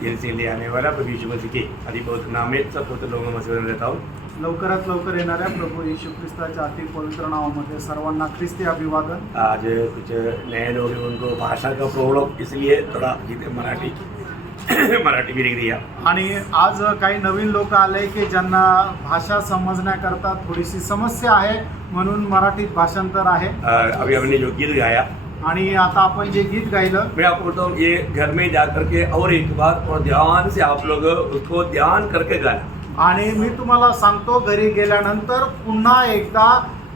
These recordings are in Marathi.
जिनसे ले आने वाला प्रभु यीशु मसीह के आदि पवित्र नाम में सब पवित्र लोगों में से रहता हूँ। लवकरात लवकर येणाऱ्या प्रभू येशू ख्रिस्ताच्या अति पवित्र नावामध्ये सर्वांना ख्रिस्ती अभिवादन। आज कुछ नए लोग हैं, उनको भाषा का प्रॉब्लम, इसलिए थोड़ा मराठी भी लिख दिया। आणि आज काही नवीन लोक आले की ज्यांना भाषा समजण्याकरता थोडीशी समस्या आहे, म्हणून मराठीत भाषांतर आहे। अभी हमने जो गीत गाया, आणि आता आपण जे गीत गायलं, मैं आपको बोलता हूँ ये घर में जा करके और एक बार और ध्यान से आप लोग उसको ध्यान करके गाना। आणि मी तुम्हाला सांगतो घरी गेल्यानंतर पुन्हा एकदा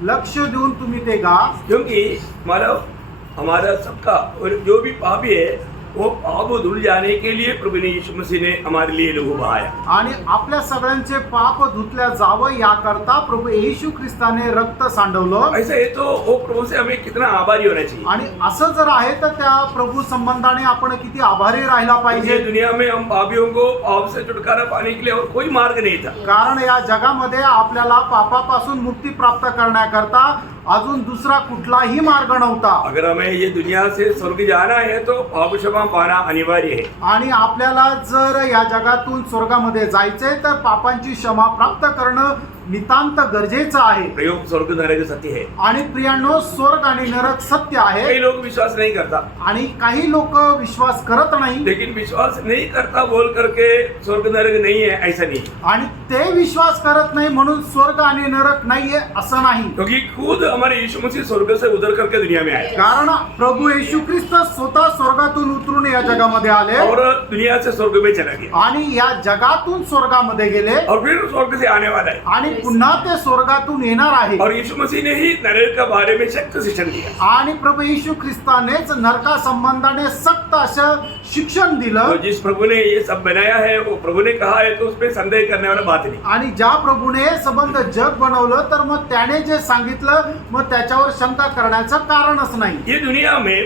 लक्ष देऊन तुम्ही ते गा, क्योंकि हमारा सबका और जो भी पापी है वो पाप धुल जाने के लिए प्रभु यीशु मसीह ने हमारे लिए लहू बहाया। आणि आपल्या सगळ्यांचे पाप धुतल्या जावं याकरता प्रभू येशू ख्रिस्ताने रक्त सांडवलं। ऐसा है तो वो प्रभु से हमें कितना आभारी होना चाहिए। आणि असं जर आहे तर त्या प्रभू संबंधाने आपण किती आभारी राहायला ये पाहिजे। दुनिया में हम पापियों को पाप से छुटकारा पाने के लिए और कोई मार्ग नहीं था, कारण या जगामध्ये आपल्याला पापापासून मुक्ती प्राप्त करण्याकरता अजून दुसरा कुठलाही मार्ग नव्हता। अगर हमें ये दुनिया से स्वर्ग जाना है तो पाप क्षमा पाना अनिवार्य है। आणि आपल्याला जर या जगातून स्वर्गामध्ये जायचंय तर पापांची क्षमा प्राप्त करणं नितांत गरजेचं आहे। प्रयोग स्वर्ग नरक सत्य है। आणि प्रियांनो, स्वर्ग आणि नरक सत्य आहे। कई लोग विश्वास नहीं करता, आणि काही लोक विश्वास करत नाही, लेकिन विश्वास नहीं करता बोल करके स्वर्ग नरक नहीं है ऐसा नहीं। आणि ते विश्वास करत नाही म्हणून स्वर्ग आणि नरक नाहीये असं नाही। क्योंकि खुद हमारे यीशु मसीह स्वर्ग से उतर करके दुनिया में आए कारण प्रभू येशू ख्रिस्त स्वतः स्वर्गातून उतरून या जगामध्ये आले और दुनिया से स्वर्ग में चला गया आणि या जगातून स्वर्गामध्ये गेले और फिर स्वर्ग से आने वाला है। आणि पुन्हा ते स्वर्गातून येणार आहे। और यीशु मसीह ने ही नरक के बारे में सख्त शिक्षण दिया। आणि प्रभू येशू ख्रिस्तानेच नरका संबंधाने सक्त असं शिक्षण दिलं। तो जिस प्रभु ने ये सब बनाया है वो प्रभु ने कहा है तो उसमें संदेह करने वाला बात नहीं। आणि ज्या प्रभूने संबंध जग बनवलं तर मग त्याने जे सांगितलं मग त्याच्यावर शंका करण्याचं कारणच नाही। ये दुनिया में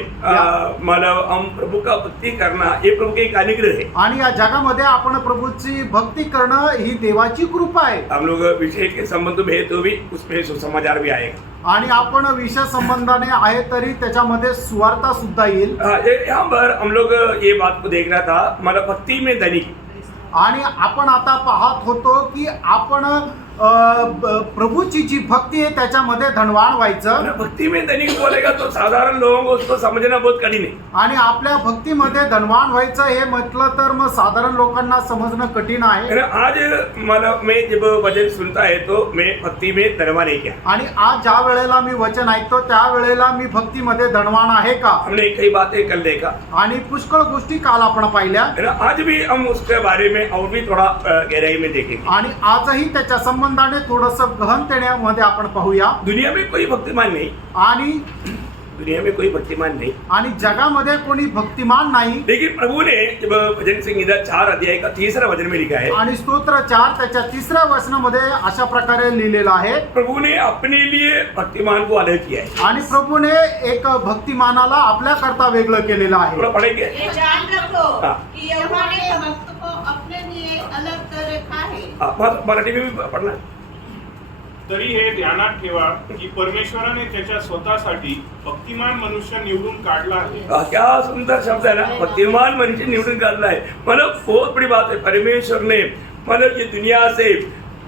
मतलब हम प्रभु का भक्ति करना ये प्रभु के एक अनुग्रह है। आणि या जगामध्ये आपण प्रभूची भक्ती करणं ही देवाची कृपा आहे। हम लोग विषय के संबंध में है तो भी उसमें सुसमाचार भी आएगा। आणि आपण विषय संबंधाने आहे तरी त्याच्यामध्ये सुवार्ता सुद्धा येईल। यहाँ पर हम लोग ये बात को देख रहा था, मतलब भक्ति में धनिक। आणि आपण आता पाहत होतो की आपण प्रभूची जी भक्ती आहे त्याच्यामध्ये धनवान व्हायचं। भक्ति में धनिक बोलेगा तो साधारण लोगों को उसको समझना बहुत कठिन है। आणि आपल्या भक्तीमध्ये धनवान व्हायचं हे म्हटलं तर मग साधारण लोकांना समजणं कठीण आहे। आज मतलब मैं जब वचन सुनता है तो मैं भक्ति में धनवान नहीं क्या। आणि आज ज्या वेळेला मी वचन ऐकतो त्या वेळेला मी भक्तीमध्ये धनवान आहे का। हमने कई बातें कल देखा आणि पुष्कळ गोष्टी काल आपण पाहिल्या। आज भी हम उसके बारे में और भी थोड़ा गहराई में देखेंगे। आणि आजही त्याच्या संबंधाने थोडंसं गहनतेमध्ये आपण पाहूया। दुनिया में कोई भक्तिमान नहीं, आणि दुनिया में कोई भक्तिमान नहीं, आणि जगामध्ये कोणी भक्तिमान नाही। लेकिन प्रभु ने जब भजन संहिता 4 अध्याय का 3रा वचन में लिखा है, आणि स्तोत्र 4 त्याच्या 3ऱ्या वचनामध्ये अशा प्रकारे लिहिलेलं आहे, प्रभु ने अपने लिए भक्तिमान को अलग किया है। आणि प्रभूने एक भक्तिमानाला आपल्या करता वेगळं केलेलं आहे। थोड़ा पढ़ेंगे। ये जान रखो हाँ। कि यहोवा ने भक्त को अपने लिए अलग कर रखा है। मराठी में भी पढ़ना। तरी हे ध्यानात ठेवा की परमेश्वराने त्याच्या स्वतःसाठी भक्तिमान मनुष्य निवडून काढला आहे। क्या सुंदर शब्द है ना, भक्तिमान मनुष्य निवडून काढला है। मतलब बहुत बड़ी बात है, परमेश्वर ने मतलब ये दुनिया से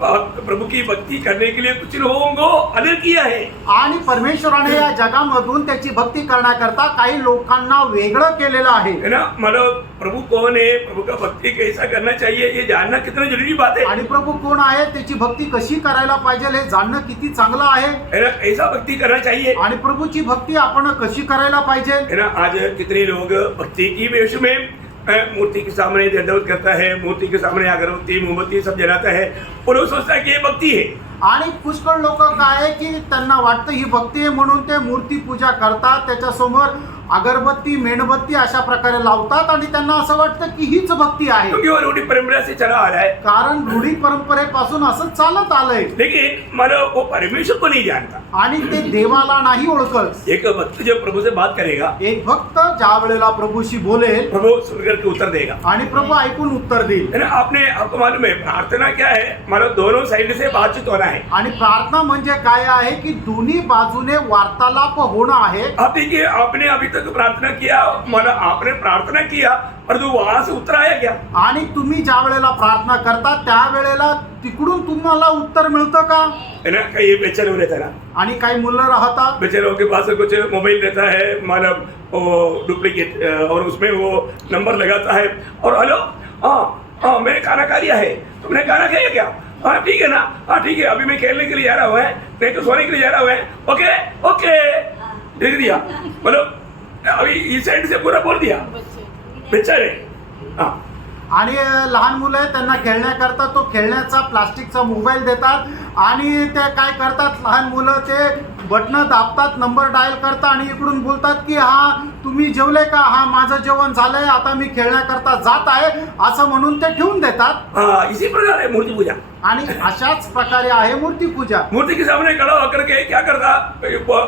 प्रभु की भक्ति करने के लिए कुछ लोगों को अलग किया है। आणि परमेश्वराने या जगामधून त्याची भक्ती करण्याकरता काही लोकांना वेगळं केलेलं आहे। है ना, मतलब प्रभु कौन है, प्रभु का भक्ति कैसा करना चाहिए ये जानना कितना जरूरी बात है। आणि प्रभू कोण आहे, त्याची भक्ती कशी करायला पाहिजे हे जाणणं किती चांगलं आहे। है ना, ऐसा भक्ति करना चाहिए। आणि प्रभूची भक्ती आपण कशी करायला पाहिजे। है ना, आज कितने लोग भक्ति की वेश में मूर्ति के सामने दंडवत करता है, मूर्ति के सामने अगरबत्ती मोमबत्ती सब जलाता है और वो सोचता है कि ये भक्ति है। आणि पुष्कळ लोक काय की त्यांना वाटतं ही भक्ती आहे म्हणून ते मूर्ती पूजा करतात, त्याच्यासमोर अगरबत्ती मेणबत्ती अशा प्रकारे लावतात आणि त्यांना असं वाटतं की हीच भक्ती आहे। क्योंकि वो रूढ़ी परंपरा से चला आ रहा है, कारण रूढी परंपरेपासून असं चालत आलंय। लेकिन मतलब वो परमेश्वर को नहीं जानता। आणि ते देवाला नाही ओळखत। एक भक्त जब प्रभु से बात करेगा, एक भक्त ज्या वेळेला प्रभूशी बोलेल, प्रभु सुनकर के उत्तर देगा आणि प्रभू ऐकून उत्तर देईल। है ना। आपको मालूम है प्रार्थना क्या है, मतलब दोनों साइड से बातचीत होना है। है। आणि प्रार्थना म्हणजे काय आहे की दोन्ही बाजूने वार्तालाप होणं आहे. आप देखिए, आपने अभी तक प्रार्थना किया, मला आपने प्रार्थना किया परंतु वहां से उत्तर आया क्या? आणि तुम्ही ज्या वेळेला प्रार्थना करता त्यावेळेला तिकडून तुम्हाला उत्तर मिळतं का? है ना, कई बेचारे लोग रहता है ना, आणि काही मुलं राहतात बेचारों के पास कुछ मोबाइल रहता है, मतलब वो डुप्लीकेट, और उसमें वो नंबर लगाता है और हेलो, हाँ मैंने खाना खा लिया है, तुमने खाना खाया क्या? हाँ ठीक है ना, हाँ ठीक है, अभी मैं खेलने के लिए जा रहा हूँ, नहीं तो सोने के लिए जा रहा हूँ, ओके ओके लिख दिया, मतलब अभी इस साइड से पूरा बोल दिया बेचारे. हाँ, आणि लहान मुलं आहेत, त्यांना खेळण्याकरता तो खेळण्याचा प्लास्टिकचा मोबाईल देतात आणि ते काय करतात, लहान मुलं ते बटणं दाबतात, नंबर डायल करतात आणि इकडून बोलतात की हा तुम्ही जेवले का? हा माझं जेवण झालंय, आता मी खेळण्याकरता जात आहे, असं म्हणून ते ठेवून देतात. हाँ, इसी प्रकार है मूर्ति पूजा. आणि अशाच प्रकारे आहे मूर्तीपूजा. मूर्ति के सामने खड़ा होकर के क्या करता,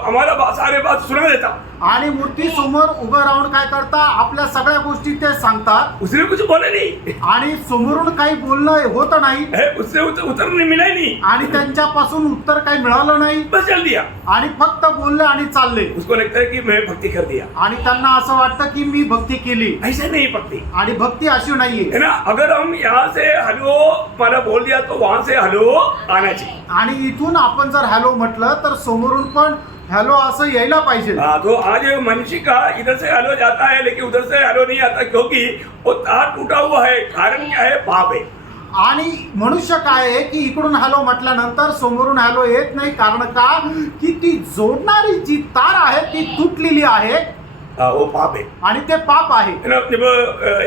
हमारा सारे बात सुना देता. आणि मूर्ती समोर उभं राहून काय करता, आपल्या सगळ्या गोष्टी ते सांगतात उसने कुछ बोला नहीं, आणि समोरून काही बोलणं होत नाही उससे उत्तर नहीं मिला ही नहीं, आणि त्यांच्यापासून उत्तर काही मिळालं नाही बस चल दिया. आणि फक्त बोलले आणि चालले. उसको लगता है कि मैं भक्ति कर दिया. आणि त्यांना असं वाटतं की मी भक्ती केली. ऐसे नहीं भक्ति, आणि भक्ती अशी नाहीये. है ना. अगर हम यहाँ से हेलो मला बोल दिया तो वहां से हेलो आना चाहिए. आणि इथून आपण जर हॅलो म्हटलं तर समोरून पण हॅलो असं यायला पाहिजे. हाँ, तो आज मनुष्य का इधर से हेलो जाता है लेकिन उधर से हेलो नहीं आता, क्योंकि वो तार टूटा हुआ है. कारण क्या है? पाप है. आणि मनुष्य काय आहे की इकडून हॅलो म्हटल्यानंतर समोरून हॅलो येत नाही. कारण का की ती जोडणारी जी तार आहे ती तुटलेली आहे वो पाप है. आणि ते पाप आहे. है ना. जब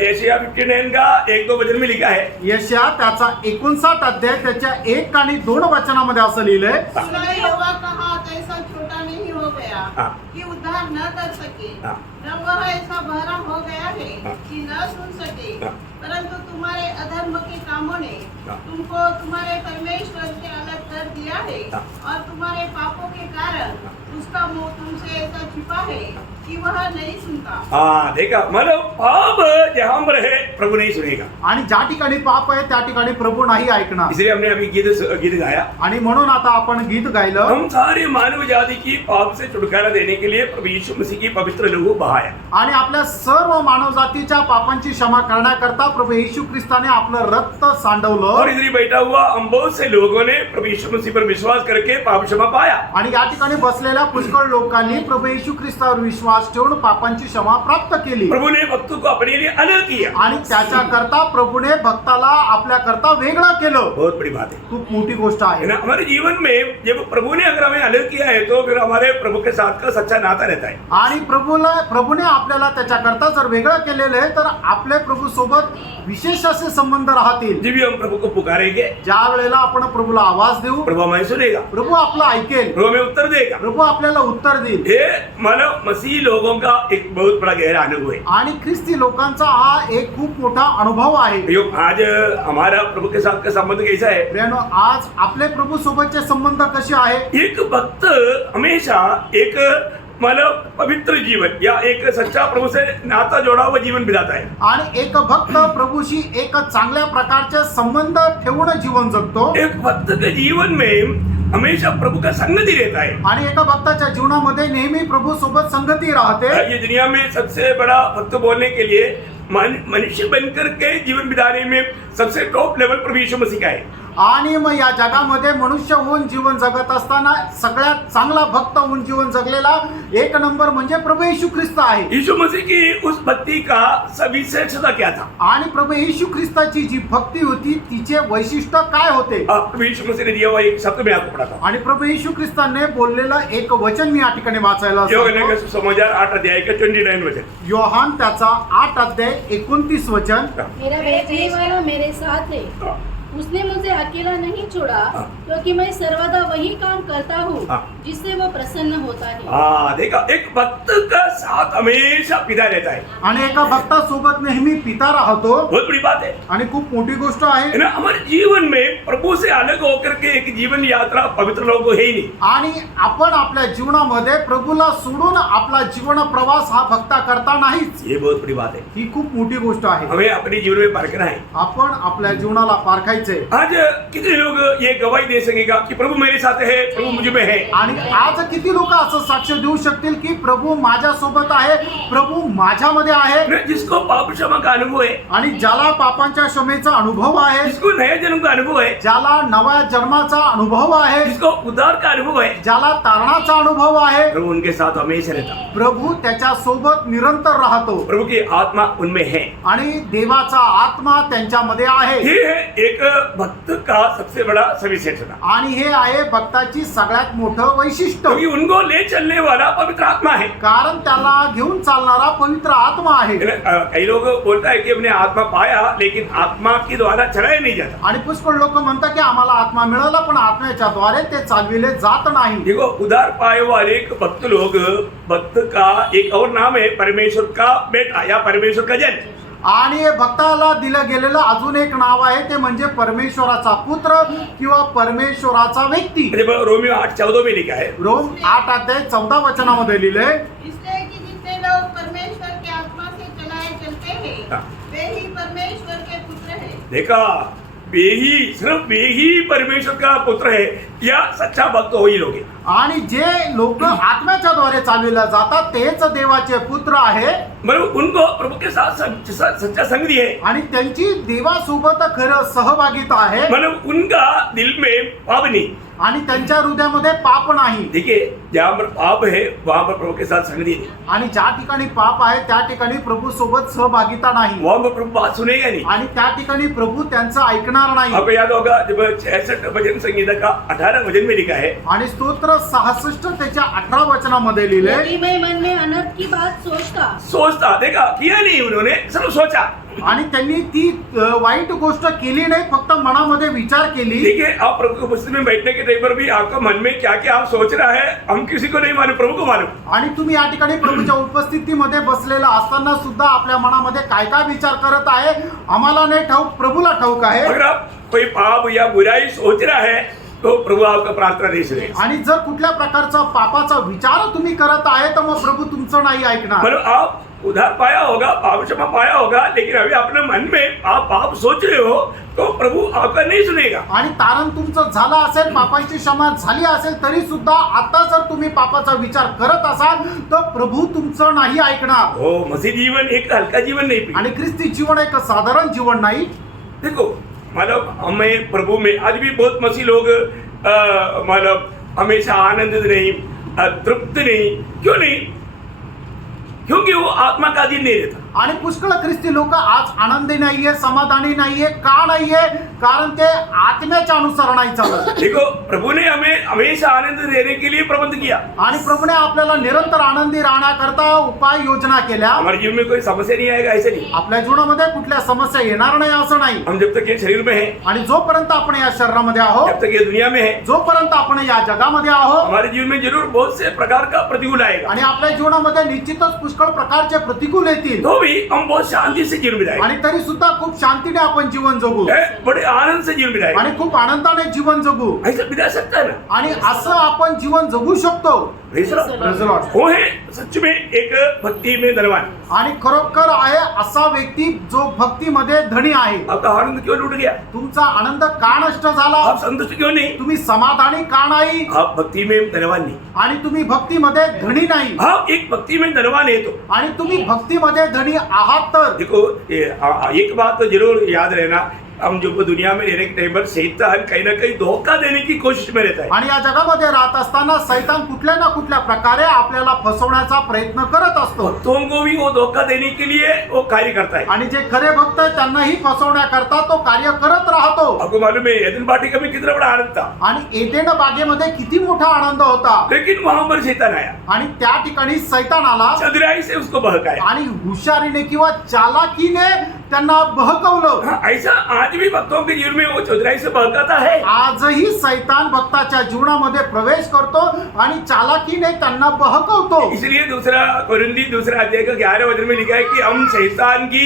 यशायाह 59 का 1-2 वचन में लिखा है, यशया त्याचा 59 अध्याय त्याच्या 1 आणि 2 वचनामध्ये असं लिहिलंय, सुना यहोवा का हाथ ऐसा छोटा नहीं हो गया हाँ. कि उद्धार न कर सके, हाँ. न वह ऐसा बहरा हो गया है हाँ. कि न सुन सके, हाँ. परंतु तुम्हारे अधर्म के कामों ने हाँ. तुमको तुम्हारे परमेश्वर से अलग कर दिया है, हाँ. और तुम्हारे पापों के कारण उसका मुंह तुमसे ऐसा छिपा है कि वह नहीं सुनता. हाँ देखा, मतलब पाप जहाँ पर है प्रभु नहीं सुनेगा. आणि ज्या ठिकाणी पाप आहे त्या ठिकाणी प्रभु नाही ऐकणार. इसलिए हमने अभी गीत गाया. आणि म्हणून आता आपण गीत गायलं, हम सारे मानव जाति की पाप से छुटकारा देने के लिए प्रभु यीशु मसीह की पवित्र लहू बहाया. आणि आपल्या सर्व मानव जातीच्या पापांची क्षमा करण्याकरता प्रभू येशू ख्रिस्ताने आपलं रक्त और सांडवलं. इधर ही बैठा हुआ हम बहुत से लोगों ने प्रभु यीशु मसीह पर विश्वास करके पाप क्षमा पाया. आणि या ठिकाणी बसलेल्या पुष्कळ लोकांनी प्रभू येशू ख्रिस्तावर विश्वास ठेवून पापांची क्षमा प्राप्त केली. प्रभु ने भक्तों को अपने लिए अलग किया. आणि त्याच्याकरता प्रभूने भक्ताला आपल्याकरता वेगळं केलं. बहुत बड़ी बात है. खूप मोठी गोष्ट है आहे. ना. हमारे जीवन में जब प्रभु ने अगर हमें अलग किया है तो फिर हमारे प्रभु के साथ का सच्चा नाता रहता है. आणि प्रभूने आपल्याला त्याच्याकरता जर वेगळं केलेलं आहे तर आपले प्रभू सोबत विशेष असे संबंध राहतील. जब भी हम प्रभु को पुकारेंगे ज्या वेळेला आपण प्रभूला आवाज देऊ प्रभु हमें सुनेगा, प्रभू आपलं ऐकेल, प्रभु हमें उत्तर देगा. प्रभू आपल्याला उत्तर देईल. ये मानव मसीह लोगों का एक बहुत बड़ा गहरा अनुभव है. आणि ख्रिस्ती लोकांचा हा एक खूप मोठा अनुभव आहे. यो, आज हमारा प्रभु के साथ का संबंध कैसा है? प्रियानो, आज आपले प्रभू सोबतचे संबंध कसे आहे? एक भक्त हमेशा एक मतलब पवित्र जीवन या एक सच्चा प्रभु से नाता जोड़ा हुआ जीवन बिताता है. आणि एक भक्त प्रभूशी एक चांगल्या प्रकारचे संबंध ठेवून जीवन जगतो. एक भक्त के जीवन में हमेशा प्रभु का संगति रहता है. आणि एका भक्ताच्या जीवनामध्ये नेहमी प्रभू सोबत संगती राहते. ये दुनिया में सबसे बड़ा भक्त बोलने के लिए मनुष्य बनकर के जीवन बिताने में सबसे टॉप लेवल प्रभु यीशु मसीह का है. आणि मग या जगामध्ये मनुष्य होऊन जीवन जगत असताना सगळ्यात चांगला भक्त होऊन जीवन जगलेला एक नंबर म्हणजे प्रभू येशू ख्रिस्त आहे. यीशु मसीह की उस भक्ति का सविशेषता क्या था? आणि प्रभु येशू ख्रिस्ताची जी भक्ती होती तिचे वैशिष्ट्य काय होते? प्रभु यीशु मसीह ने दिया हुआ एक शब्द मैं आपको पढ़ाता हूं. आणि प्रभू येशू ख्रिस्ताने बोललेलं एक वचन मी या ठिकाणी वाचायला योहान सांगतो. के सुसमाचार 8 अध्याय का 29 वचन. योहान त्याचा 8 अध्याय 29 वचन. मेरा भेजने वाला मेरे साथ है, उसने मुझे अकेला नहीं छोड़ा, क्योंकि मैं सर्वदा वही काम करता हूँ जिससे वो प्रसन्न होता है. हाँ देखा, एक भक्त का साथ हमेशा पिता रहता है. आणि एका भक्तासोबत नेहमी पिता राहतो. बहुत बड़ी बात है. आणि खूप मोठी गोष्ट आहे. है ना. हमारे जीवन में प्रभु से अलग होकर के एक जीवन यात्रा पवित्र लोगों को है ही नहीं. आणि आपण आपल्या जीवनामध्ये प्रभूला सोडून आपला जीवन प्रवास हा भक्ता करता नाहीच. ये बहुत बड़ी बात है. ही खूप मोठी गोष्ट आहे. हमें अपने जीवन में पार करना है. आपण आपल्या जीवनाला पारखायचं करायचे. आज कितने लोग ये गवाही दे सकेगा कि प्रभू मेरे साथ है, प्रभू मुझ में है. आणि आज किती लोक असं साक्ष देऊ शकतील की प्रभू माझ्या सोबत आहे, प्रभू माझ्यामध्ये आहे. जिसको पाप क्षमा का अनुभव है, आणि ज्याला पापांच्या क्षमेचा अनुभव आहे, जिसको नया जन्म का अनुभव है, ज्याला नव्या जन्माचा अनुभव आहे, जिसको उद्धार का अनुभव है, ज्याला तारणाचा अनुभव आहे, प्रभु उनके साथ हमेशा रहता. प्रभू त्याच्या सोबत निरंतर राहतो प्रभु की आत्मा उनमें है. आणि देवाचा आत्मा त्यांच्यामध्ये आहे. ये है एक भक्त का सबसे बड़ा सविशेषता. आणि हे आहे भक्ताची सगळ्यात मोठं वैशिष्ट्य, क्योंकि उनको ले चलने वाला पवित्र आत्मा है. कारण त्याला घेऊन चालणारा पवित्र आत्मा आहे. कई लोग बोलता है कि हमने आत्मा पाया लेकिन आत्मा के द्वारा चलाया नहीं जाता. आणि पुष्कळ लोक म्हणतात की आम्हाला आत्मा मिळाला पण आत्म्याच्या द्वारे ते चालविले जात नाही. देखो उदार पाए हुए अनेक भक्त लोग, भक्त का एक और नाम है परमेश्वर का बेटा या परमेश्वर का जन. आणि भक्ताला दिलं गेलेलं अजून एक नाव आहे, ते म्हणजे परमेश्वराचा पुत्र किंवा परमेश्वराचा व्यक्ती. रोमियो 8:14 में लिखा है. रोम 8:14 लिहिले, इसलिए कि जितने लोग परमेश्वर के आत्मा से चलाए चलते हैं हाँ. वे ही परमेश्वर के पुत्र हैं. देखा, सिर्फ वे ही परमेश्वर का पुत्र है या सच्चा भक्त हो ही लोग. आणि जे लोक आत्म्याच्या द्वारे चालविल्या जातात तेच देवाचे पुत्र आहे. मतलब उनको प्रभु के साथ सच्चा संगति है. आणि त्यांची देवासोबत खरं सहभागिता आहे. मतलब उनका दिल में पाप नहीं. आणि त्यांच्या हृदयामध्ये पाप नाही. देखिए, जहाँ पर पाप है वहाँ पर प्रभु के साथ संगति नहीं. आणि ज्या ठिकाणी पाप आहे त्या ठिकाणी प्रभू सोबत सहभागिता नाही. वहाँ पर प्रभु बात सुनेगा नहीं. आणि त्या ठिकाणी प्रभू त्यांचं ऐकणार नाही. आपको याद होगा जब 66 भजन संगीता का 18 भजन में लिखा है, आणि स्तोत्र 66 त्याच्या 18 वचनामध्ये लिहिले, यदि मैं मन में अनर्थ की बात सोचता देखा किया नहीं, उन्होंने सिर्फ सोचा. आणि त्यांनी ती वाईट गोष्ट केली नाही, फक्त मनामध्ये विचार केली. देखिए, आप प्रभु की उपस्थिति में बैठने के टाइम पर भी आपका मन में क्या क्या आप सोच रहा है हम किसी को नहीं मालूम, प्रभु को मालूम. आणि तुम्ही या ठिकाणी प्रभूच्या उपस्थितीमध्ये बसलेला असताना सुद्धा आपल्या मनामध्ये काय काय विचार करत आहे आम्हाला नाही ठाऊक, प्रभूला ठाऊक आहे. अगर आप कोई पाप या बुराई सोच रहा है तो प्रभु आपका प्रार्थना नहीं सुनेगा. आणि जर कुठल्या प्रकारचा पापाचा विचार तुम्ही करत आहे तर मग प्रभू तुमचं नाही ऐकणार. मतलब आप उधार पाया होगा, पाप क्षमा पाया होगा, लेकिन अभी अपने मन में आप पाप सोच रहे हो तो प्रभु आपका नहीं सुनेगा. आणि तारण तुमचं झालं असेल, पापाची क्षमा झाली असेल तरी सुद्धा आता जर तुम्ही पापाचा विचार करत असाल तर प्रभु तुमचं नाही ऐकणार. हो, मसीह जीवन एक हल्का जीवन नहीं. आणि ख्रिस्ती जीवन एक साधारण जीवन नाही. देखो, मतलब हमें प्रभु में आज भी बहुत मसीह लोग मतलब हमेशा आनंदित नहीं, तृप्त नहीं. क्यों नहीं? क्योंकि वो आत्मा का अधीन नहीं रहता. आणि पुष्कळ ख्रिस्ती लोक आज आनंदी नाहीये, समाधानी नाहीये. का नाहीये? कारण ते आत्म्याच्या अनुसार नाही चालत. देखो, प्रभु ने हमें हमेशा आनंद देने के लिए प्रबंध किया. आणि प्रभूने आपल्याला निरंतर आनंदी राहण्याकरता उपाय योजना केल्या. हमारे जीवन में कोई समस्या नहीं आएगा, ऐसे नहीं. आपल्या जीवनामध्ये कुठल्या समस्या येणार नाही असं नाही. हम जब तक ये शरीर में है, आणि जोपर्यंत आपण या शरीरामध्ये आहोत, जब तक ये दुनिया में है, जोपर्यंत आपण या जगामध्ये आहोत, हमारे जीवन में जरूर बहुत से प्रकार का प्रतिकूल आएगा. आणि आपल्या जीवनामध्ये निश्चितच पुष्कळ प्रकारचे प्रतिकूल येतील. तो भी हम बहुत शांति से जीवन बिताएंगे. आणि तरी सुद्धा खूप शांतीने आपण जीवन जगू बड़े आनंद से जीवन बिताएंगे. आणि खूप आनंदाने जीवन जगू. ऐसा बिता सकता है ना. आणि असं आपण जीवन जगू शकतो. Praise the Lord. Praise the Lord. वो है सच में एक भक्ति में धनवान. आणि खरोखर आहे असा व्यक्ती जो भक्तीमध्ये धनी आहे. आपका आनंद क्यों लूट गया? तुमचा आनंद का नष्ट झाला? आप संतुष्ट क्यों नहीं? तुम्ही समाधानी का नाही? आप भक्ति में धनवान नहीं. आणि तुम्ही भक्तीमध्ये धनी नाही. आप एक भक्ति में धनवान है तो आणि तुम्ही भक्तीमध्ये धनी आहात तर देखो, एक बात तो जरूर याद रहना, हम जो दुनिया में रहने के टाइम पर शैतान कहीं ना कहीं धोखा देने की कोशिश में रहता है. आणि या जगामध्ये राहत असताना सैतान कुठल्या ना कुठल्या प्रकारे आपल्याला फसवण्याचा प्रयत्न करत असतो. भक्तों को भी वो धोखा देने के लिए वो कार्य करता है. आणि जे खरे भक्त आहेत त्यांनाही फसवण्याकरता तो कार्य करत राहतो. आपको मालूम है एदन वाटिका में कितना बड़ा आनंद था, आणि एदेन बागेमध्ये किती मोठा आनंद होता. लेकिन वहां पर शैतान आया, आणि त्या ठिकाणी सैतान आला चतुराई से उसको बहकाया. आणि हुशारीने किंवा चालाकीने त्यांना बहकवलं. हाँ, ऐसा आज भी भक्तों के जीवन में वो चतुराई से बहकाता है. आजही सैतान भक्ताच्या जीवनामध्ये प्रवेश करतो आणि चालाकीने त्यांना बहकवतो. इसलिए दूसरा अध्याय का 11 वचन में लिखा है कि हम शैतान की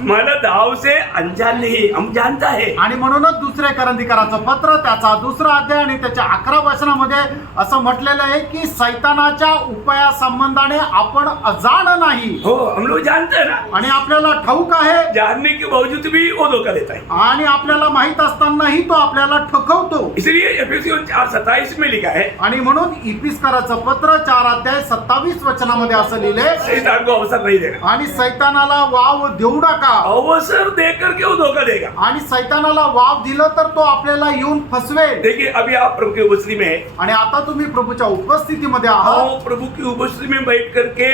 मला दाव से अनजान नहीं, हम जानता है. आणि म्हणूनच दुसरे करंदीकराचं पत्र त्याचा 2रा अध्याय आणि त्याच्या 11 वचनामध्ये असं म्हटलेलं आहे की सैतानाच्या उपाया संबंधाने आपण अजाण नाही. हो, हम लोग जानते हैं ना. आणि आपल्याला ठाऊक आहे जानने के बावजूद भी वो धोखा देता है. आणि आपल्याला माहित असतानाही तो आपल्याला ठकवतो. इसलिए एफेसियों 4:27 में लिखा है, आणि म्हणून इपिस्कराचं पत्र 4 अध्याय 27 वचनामध्ये असं लिहिले शैतान को अवसर नहीं देना. आणि सैतानाला वाव देऊ नका. अवसर देकर के वो धोखा देगा. आणि सैतानाला वाव दिलं तर तो आपल्याला येऊन फसवेल. देखिए, अभी आप प्रभु की उपस्थिति में है. आणि आता तुम्ही प्रभूच्या उपस्थितीमध्ये आहात. आओ प्रभु की उपस्थिति में बैठ करके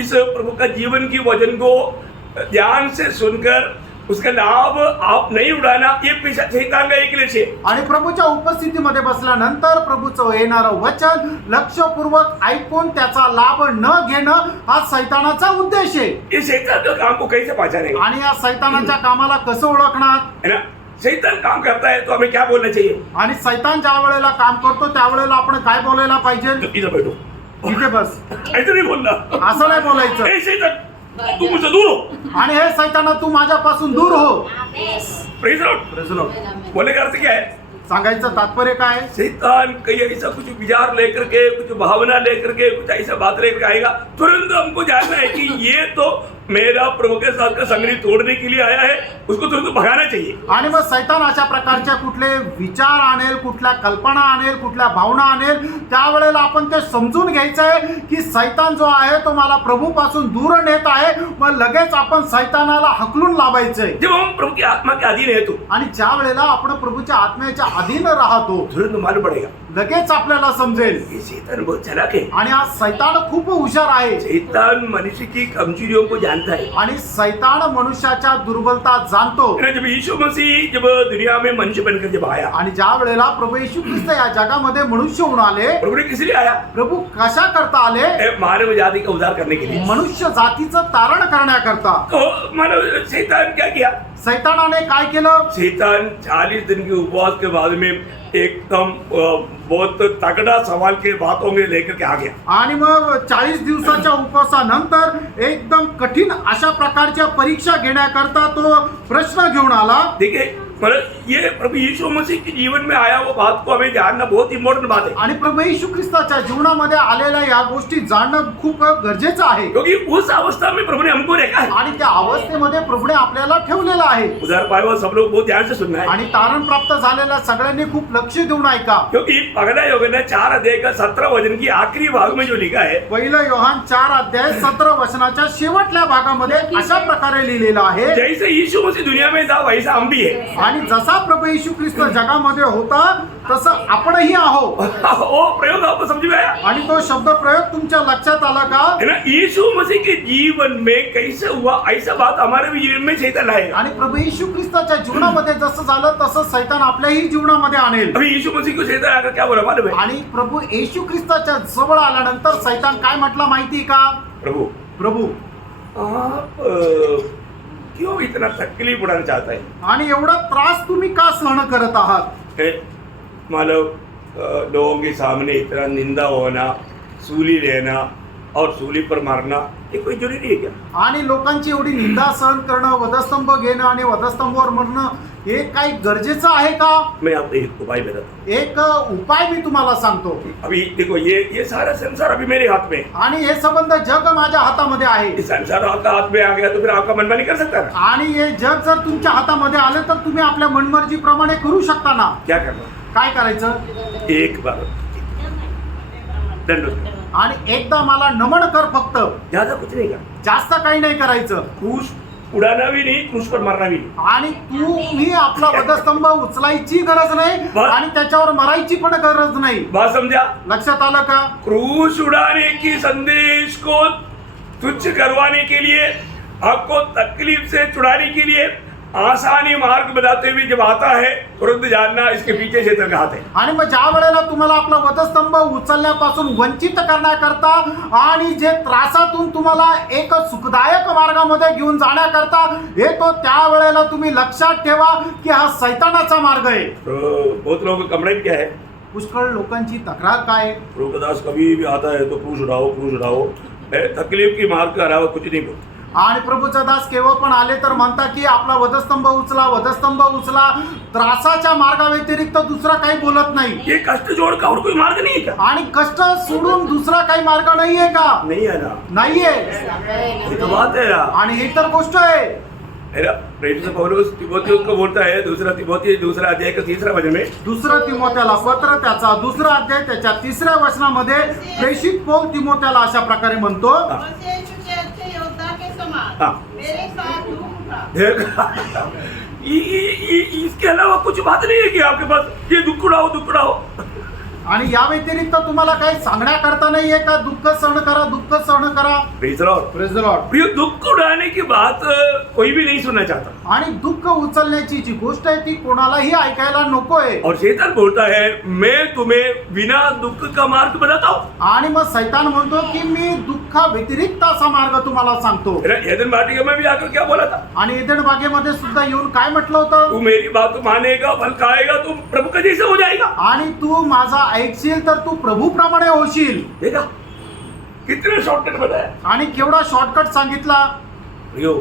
इस प्रभु का जीवन की वचन को ध्यान से सुनकर उसका लाभ आप नहीं उड़ाना, ये पेशा शैतान का एक लक्ष्य है. आणि प्रभूच्या उपस्थितीमध्ये बसल्यानंतर प्रभूचं येणारं वचन लक्षपूर्वक ऐकून त्याचा लाभ न घेणं हा सैतानाचा उद्देश आहे. ये शैतान का काम को कैसे पहचानेगा, आणि या सैतानाच्या कामाला कसं ओळखणार. है ना. शैतान काम करता है तो हमें क्या बोलना चाहिए. आणि सैतान ज्या वेळेला काम करतो त्यावेळेला आपण काय बोलायला पाहिजे. तो इधर बैठो, इथे बस, ऐसे नहीं बोलना. असं नाही बोलायचं. ए शैतान, तू मुझसे दूर हो. आणि हे सैताना तू माझ्यापासून दूर हो. Praise lord. Praise the Lord. बोलने का अर्थ क्या है. सांगायचं तात्पर्य काय आहे? शैतान कहीं ऐसा कुछ विचार लेकर के, कुछ भावना लेकर के, कुछ ऐसा बात लेकर आएगा, तुरंत हमको जानना है कि ये तो मेरा प्रभु के साथ का संगति तोड़ने के लिए आया है, उसको तुरंत भगाना चाहिए. आणि मग सैतान अशा प्रकारच्या कुठले विचार आणेल, कुठल्या कल्पना आणेल, कुठल्या भावना आणेल, त्यावेळेला आपण ते समजून घ्यायचं आहे की सैतान जो आहे तो मला प्रभूपासून दूर नेत आहे. मग लगेच आपण सैतानाला हकलून लावायचंय. जब हम प्रभु की आत्मा के अधीन है तो आणि ज्या वेळेला आपण प्रभूच्या आत्म्याच्या अधीन राहतो तुरंत मालूम पड़ेगा लगेच आपल्याला समजेल. ये शैतान बहुत चालाक है. आणि हा सैतान खूप हुशार आहे. शैतान मनुष्य की कमजोरियों को जानता है. आणि सैतान मनुष्याच्या दुर्बलता जाणतो. जब यीशु मसीह जब दुनिया में मनुष्य बनकर जब आया, आणि ज्या वेळेला प्रभू येशू ख्रिस्त या जगामध्ये मनुष्य होऊन आले, प्रभु ने किस लिए आया. प्रभू कशा करता आले. मानव जाति का उद्धार करने के लिए. मनुष्य जातीचं तारण करण्याकरता. तो मानव शैतान क्या किया. सैतानाने काय केलं. शैतान 40 दिन के उपवास के बाद में एकदम बहुत तगड़ा सवाल के बातों में लेकर के आ गया. आणि मग 40 दिवसाच्या उपवासानंतर एकदम कठीण अशा प्रकारच्या परीक्षा घेण्याकरता तो प्रश्न घेऊन आला. देखिए, मतलब ये प्रभु यीशु मसीह के जीवन में आया वो बात को हमें जानना बहुत इम्पोर्टेंट बात है. आणि प्रभू येशू ख्रिस्ताच्या जीवनामध्ये आलेल्या या गोष्टी जाणणं खूप गरजेचं आहे. क्योंकि उस अवस्था में प्रभु ने हमको देखा है. आणि त्या अवस्थेमध्ये प्रभूने आपल्याला ठेवलेलं आहे. उद्धार पाए हुआ सब लोग बहुत ध्यान से सुनना है. आणि तारण प्राप्त झालेल्या सगळ्यांनी खूप लक्ष देऊन ऐका. क्योंकि पगला यूहन्ना 4 अध्याय का 17 वचन की आखिरी भाग में जो लिखा है, पहिलं योहान 4 अध्याय 17 वचनाच्या शेवटल्या भागामध्ये अशा प्रकारे लिहिलेलं आहे. जैसे यीशु मसीह दुनिया में था वैसा हम भी है. आणि जसा प्रभू येशू ख्रिस्त जगामध्ये होता तसं आपणही आहोत. वो प्रयोग आपको समझ में आया आणि तो शब्द प्रयोग तुमच्या लक्षात आला का. है ना. यीशु मसीह के जीवन में कैसे हुआ ऐसा बात हमारे भी जीवन में शैतान लाएगा. आणि प्रभू येशू ख्रिस्ताच्या जीवनामध्ये जसं झालं तसं सैतान आपल्याही जीवनामध्ये आणेल. अभी यीशु मसीह को शैतान आकर क्या बोला मालूम है. आणि प्रभू येशू ख्रिस्ताच्या जवळ आल्यानंतर सैतान काय म्हटलं माहिती का. प्रभु, प्रभु आप क्यों इतना तकलीफ उड़ाना चाहता है. आणि एवढा त्रास तुम्ही का सहन करत आहात. मानव लोगों के सामने इतना निंदा होना, सूली लेना और सूली पर मारना, ये कोई जरूरी है क्या. आणि लोकांची एवढी निंदा सहन करणं, वधस्तंभ घेणं आणि वधस्तंभावर मरणं हे काही गरजेचं आहे का. मैं आपको एक उपाय बताता हूँ. एक उपाय मी तुम्हाला सांगतो. अभी देखो, ये सारा संसार अभी मेरे हाथ में है. आणि हे संबंध जग माझ्या हातामध्ये आहे. ये संसार आपका हाथ में आ गया तो फिर आपका मनमानी कर सकता है. आणि हे जग जर तुमच्या हातामध्ये आले तर तुम्ही आपल्या मनमर्जीप्रमाणे करू शकता ना. क्या करना. काय करायचं. एक बार दंड. आणि एकदा मला नमन कर फक्त. ज्यादा कुछ नहीं करना. जास्त काही नाही करायचं. क्रूस उड़ाना भी नहीं, क्रूस पर मारना भी नहीं. आणि तुम्ही आपला वधस्तंभ उचलायची गरज नाही बस. आणि त्याच्यावर मरायची पण गरज नाही. बात समझा. लक्षात आलं का. क्रूस उड़ाने की संदेश को तुच्छ करवाने के लिए, आपको तकलीफ से छुड़ाने के लिए आसानी मार्ग बताते हुए जब आता है तुरंत जानना इसके पीछे शैतान का हाथ है. आणि मग ज्या वेळेला तुम्हाला आपला वधस्तंभ उचलण्यापासून वंचित करण्याकरता आणि जे त्रासातून तुम्हाला एक सुखदायक मार्गामध्ये घेऊन जाण्याकरता येतो त्या वेळेला तुम्ही लक्षात ठेवा की हा सैतानाचा मार्ग आहे. तो बहुत लोगों का कंप्लेंट क्या है. पुष्कळ लोकांची तक्रार काय आहे. प्रभु दास कभी भी आता है तो क्रूस उड़ाओ, क्रूस उड़ाओ. तकलीफ की मार्ग का अलावा कुछ नहीं बोलता. आणि प्रभूचा दास केव्हा पण आले तर म्हणता की आपला वधस्तंभ उचला. त्रासाच्या मार्गाव्यतिरिक्त दुसरा काही बोलत नाही. ये कष्ट जोड़ का और कोई मार्ग नहीं है क्या? आणि कष्ट सोडून दुसरा काही मार्ग नाहीये का? नहीं है ना, नाहीये. ये तो बात है यार. आणि ही तर गोष्ट आहे. मेरा प्रेरित पौलुस तिमोथियुस को बोलता है दूसरा तिमोथी दूसरा अध्याय का 3रा वचन में, दुसरं तिमोथ्याला पत्र त्याचा 2रा अध्याय त्याच्या 3ऱ्या वचनामध्ये प्रेषित पौल तिमोथ्याला अशा प्रकारे म्हणतो, मसीह यीशु के अच्छे योद्धा के समान हाँ. मेरे साथ धूम उठा. देखा, इसके अलावा कुछ बात नहीं है कि आपके पास ये दुख उड़ाओ. आणि या व्यतिरिक्त तुम्हाला काही सांगण्याकरता नाहीये का दुःख सहन करा. Praise the Lord. Praise the Lord. प्रिय, दुख उड़ाने की बात कोई भी नहीं सुनना चाहता. आणि दुःख उचलण्याची जी गोष्ट आहे ती कोणालाही ऐकायला नको आहे. और शैतान बोलता है मैं तुम्हें बिना दुख का मार्ग बताता हूँ. आणि मग सैतान म्हणतो की मी दुःखा व्यतिरिक्त असा मार्ग तुम्हाला सांगतो. एदन वाटिका में भी आकर क्या बोला था? आणि एदेन बागेमध्ये सुद्धा येऊन काय म्हटलं होतं? तू मेरी बात मानेगा, फल खाएगा, तू प्रभु का जैसे हो जाएगा. आणि तू माझा ऐकशील तर तू प्रभूप्रमाणे होशील. देखा कितने शॉर्टकट बताया. आणि केवढा शॉर्टकट सांगितला. प्रियो,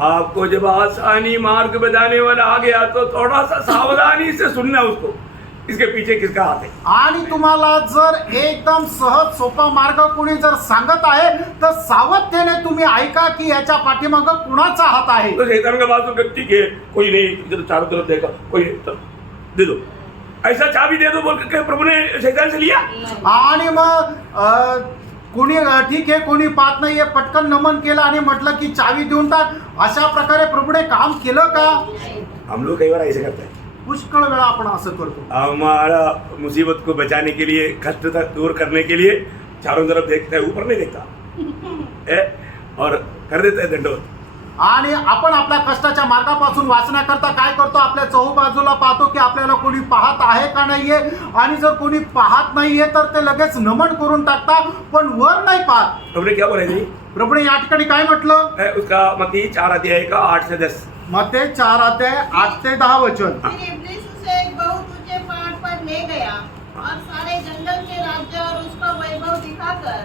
आपको जब आसानी मार्ग बताने वाला आ गया तो थोड़ा सा सावधानी से सुनना उसको, इसके पीछे किसका हाथ है. आणि तुम्हाला जर एकदम सहज सोपा मार्ग कोणी जर सांगत आहे तर सावधतेने तुम्ही ऐका की याच्या पाठीमागं कुणाचा हात आहे. तो शैतान का बात तो ठीक है, कोई नहीं, इधर चारों तरफ देखा, कोई नहीं, तो दे दो, ऐसा चाबी दे दो बोल के प्रभु ने शैतान से लिया. आणि मग कोणी ठीक आहे कोणी पाहत नाहीये पटकन नमन केलं आणि म्हटलं की चावी देऊन टाक. अशा प्रकारे प्रभूने काम केलं का? हम लोग कई बार ऐसे करते हैं. पुष्कळ वेळा आपण असं करतो. हमारा मुसीबत को बचाने के लिए, कष्ट तक दूर करने के लिए चारों तरफ देखता है, ऊपर नहीं देखता और कर देता है दंडवत. आणि आपण आपल्या कष्टाच्या मार्गापासून वाचण्याकरता काय करतो? आपल्या चहूबाजूला पाहतो की आपल्याला कोणी पाहत आहे का नाहीये. आणि जर कोणी पाहत नाहीये तर ते लगेच नमन करून टाकतात, पण वर नाही पाहत. प्रभु ने क्या बोला जी? प्रभूने या ठिकाणी काय म्हटलं? उसका मत्ती 4 अध्याय का 8 से 10. मत्ते 4 अध्याय 8 ते 10 वचन. फिर इब्लीस उसे एक बहुत ऊंचे पहाड़ पर ले गया और सारे जंगल के राज्य और उसका वैभव दिखाकर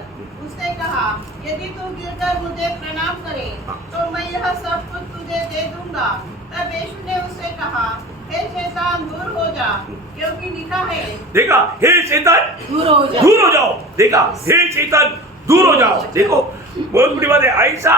उससे कहा, यदि तू गिरकर मुझे प्रणाम करे तो मैं यह सब कुछ तुझे दे दूंगा. तब यीशु ने उससे कहा, हे शैतान दूर हो जा, क्योंकि लिखा है. देखा, हे शैतान दूर हो जा. दूर हो जाओ. देखा, हे शैतान दूर हो जाओ. देखो बहुत बड़ी बात है. ऐसा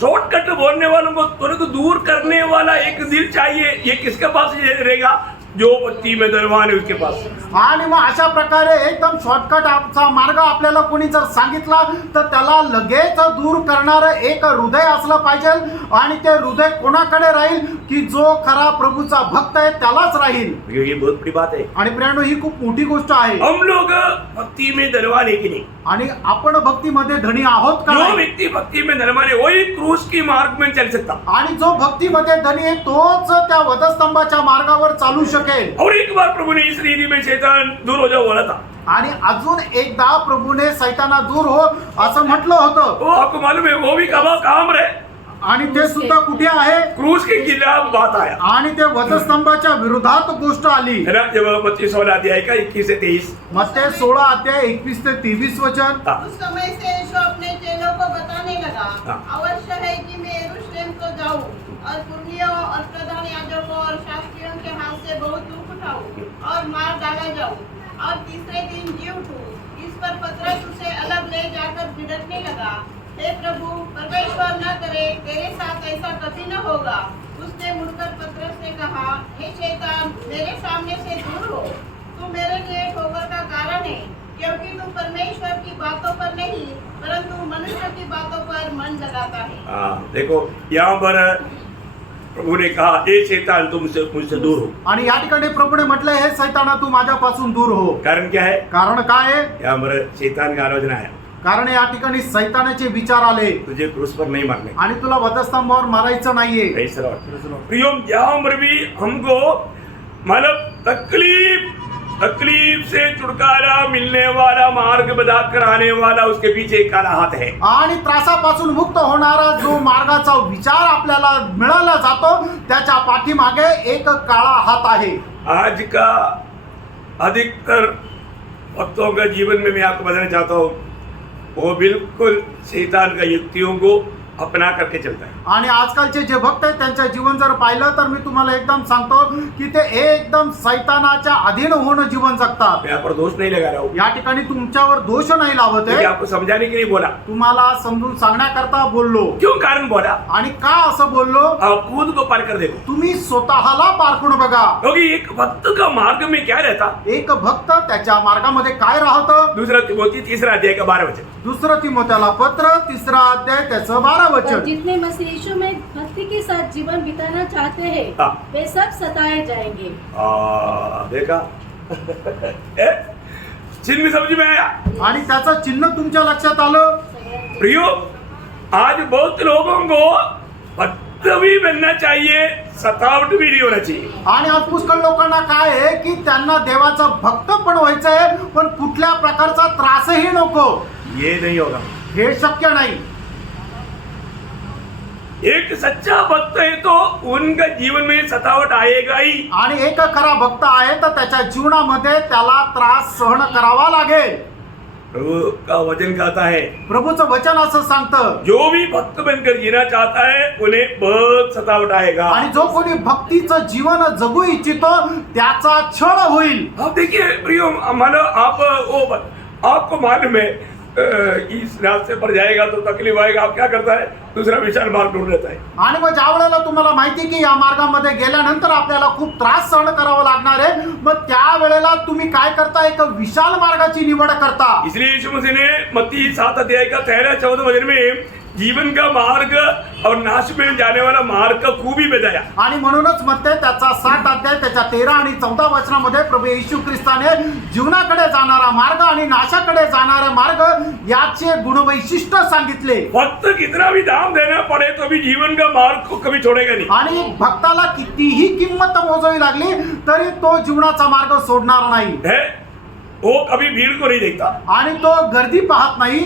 शॉर्टकट बोलने वालों को तुरंत दूर करने वाला एक दिल चाहिए. ये किसके पास रहेगा? जो पत्ती में दरवान है उसके पास. आणि मग अशा प्रकारे एकदम शॉर्टकट चा मार्ग आपल्याला कोणी जर सांगितला तर त्याला लगेच दूर करणारं एक हृदय असलं पाहिजे. आणि ते हृदय कोणाकडे राहील? की जो खरा प्रभूचा भक्त आहे त्यालाच राहील. ये बहुत बड़ी बात है. आणि प्रियानो ही खूप मोठी गोष्ट आहे. हम लोग भक्ति में धनवान है कि नहीं? आणि आपण भक्तीमध्ये धनी आहोत का? जो व्यक्ति भक्ति में धनवान है वही क्रूस की मार्ग में चल सकता. आणि जो भक्तीमध्ये धनी आहे तोच त्या वधस्तंभाच्या मार्गावर चालू शकेल. और एक बार प्रभु ने इस रीति में शैतान दूर हो जाओ बोला था. आणि अजून एकदा प्रभूने सैताना दूर हो असं म्हटलं होतं. वो आपको मालूम है वो भी काम रहे. आणि ते सुद्धा कुठे आहे? क्रूस के खिलाफ बात आया आणि ते वधस्तंभाच्या विरोधात गोष्ट आली. है ना. जब मत्ती 16 अध्याय का 21 से 23. मत्ते 16 अध्याय 21 ते 23 वचन. उस समय से यीशु अपने चेलों को बताने लगा, हाँ. अवश्य है कि मैं यरूशलेम को जाऊं और पुरनियों और प्रधान याजकों और शास्त्रियों के हाथ से बहुत दुख उठाऊं और मार डाला जाऊं और तीसरे दिन जी उठूं. इस पर पतरस उसे अलग ले जाकर झिड़कने लगा, हे प्रभु, परमेश्वर न करे, तेरे साथ ऐसा कभी न होगा. उसने मुड़कर पतरस से कहा, हे शैतान, मेरे सामने से दूर हो. तू मेरे लिए ठोकर का कारण है, क्योंकि तू परमेश्वर की बातों पर नहीं परंतु मनुष्य की बातों पर मन लगाता है. देखो यहाँ पर प्रभु ने कहा, ए शैतान तुम मुझसे दूर हो. आणि या ठिकाणी प्रभूने म्हटलं, हे सैताना तू माझ्यापासून दूर हो. कारण क्या है? कारण काय आहे? यहाँ पर शैतान का आलोचना है. कारण या ठिकाणी सैतानाचे विचार आले तुझे क्रूस पर नहीं मारने. आणि तुला वधस्तंभावर मारायचं नाहीये. Praise the Lord. प्रियो, यहाँ पर भी हमको मतलब तकलीफ से छुटकारा मिलने वाला, मार्ग बता कर आने वाला, उसके पीछे एक काला हाथ है. आणि त्रासापासून मुक्त होणारा जो मार्गाचा विचार आपल्याला मिळाला जातो त्याच्या पाठीमागे एक काळा हात आहे. आज का अधिकतर भक्तों का जीवन में मैं आपको बताना चाहता हूँ, वो बिल्कुल शैतान का युक्तियों को अपना करके चलता है। आणि आजकालचे जे भक्त आहेत त्यांचं जीवन जर पाहिलं तर मी तुम्हाला एकदम सांगतो की ते एकदम सैतानाच्या अधीन होऊन जीवन जगतात. मैं यहाँ पर दोष नहीं लगा रहा हूँ, या ठिकाणी तुमच्यावर दोष नाही लावत लेकिन आहे, आपको समझाने के लिए बोला। तुम्हाला समजून सांगण्याकरता बोललो. क्यों कारण बोला? आणि का असं बोललो? आप खुद को पार कर देखो, तुम्ही स्वतःला पारखून बघा. क्योंकि एक भक्त का मार्ग में क्या रहता। एक भक्त त्याच्या मार्गामध्ये काय राहतं? दूसरा तिमोथी 3 अध्याय का 12 वचन। दुसरं तिमोथेला पत्र 3 अध्याय त्याचं 12 और वचन. जितने मसीह यीशु में भक्ति के साथ जीवन बिताना चाहते हैं हाँ। वे सब सताए जाएंगे. देखा ए? चिन्ह समझ में आया? आणि त्याचं चिन्ह तुमच्या लक्षात आलं? प्रियो, आज बहुत लोगों को भक्त भी बनना चाहिए, सतावट भी नहीं होना चाहिए। आणि आज पुष्कळ लोकांना काय आहे की त्यांना देवाचं भक्त पण व्हायचंय, पण कुठल्या प्रकारचा त्रासही नको. ये नहीं होगा। हे शक्य नाही. एक सच्चा भक्त है तो उनका जीवन में सतावट आएगा ही। आणि एक खरा भक्त आहे तर त्याच्या जीवनामध्ये त्याला त्रास सहन करावा लागेल. प्रभु का वचन कहता है, प्रभूचं वचन असं सांगतं, जो भी भक्त बनकर जीना चाहता है उन्हें बहुत सतावट आएगा। आणि जो कोणी भक्तीचं जीवन जगू इच्छितो त्याचा छळ होईल. आप देखिए प्रियो, मानो आपको मालूम है इस रास्ते पर जाएगा तो तकलीफ आएगा, आप क्या करता है? दूसरा विशाल मार्ग ढूंढ लेता है। आणि मग ज्या वेळेला तुम्हाला माहिती की या मार्गामध्ये गेल्यानंतर आपल्याला खूप त्रास सहन करावा लागणार आहे, मग त्या वेळेला तुम्ही काय करता? एक विशाल मार्गाची निवड करता. इसलिए यीशु मसीह ने मत्ती 7 अध्याय का 13-14 वचन में जीवन का मार्ग और नाश में जाने वाला मार्ग का खूबी बताया। आणि म्हणूनच म्हणते त्याचा 7 अध्याय त्याच्या 13 आणि 14 वचनामध्ये प्रभू येशू ख्रिस्ताने जीवनाकडे जाणारा मार्ग आणि नाशाकडे जाणारा मार्ग याचे गुणवैशिष्ट्य सांगितले. भक्त कितना भी दाम देना पड़े तो भी जीवन का मार्ग को कभी छोड़ेगा नहीं। आणि भक्ताला कितीही किंमत मोजावी लागली तरी तो जीवनाचा मार्ग सोडणार नाही. है वो कभी भीड़ को नहीं देखता, आणि तो गर्दी पाहत नाही.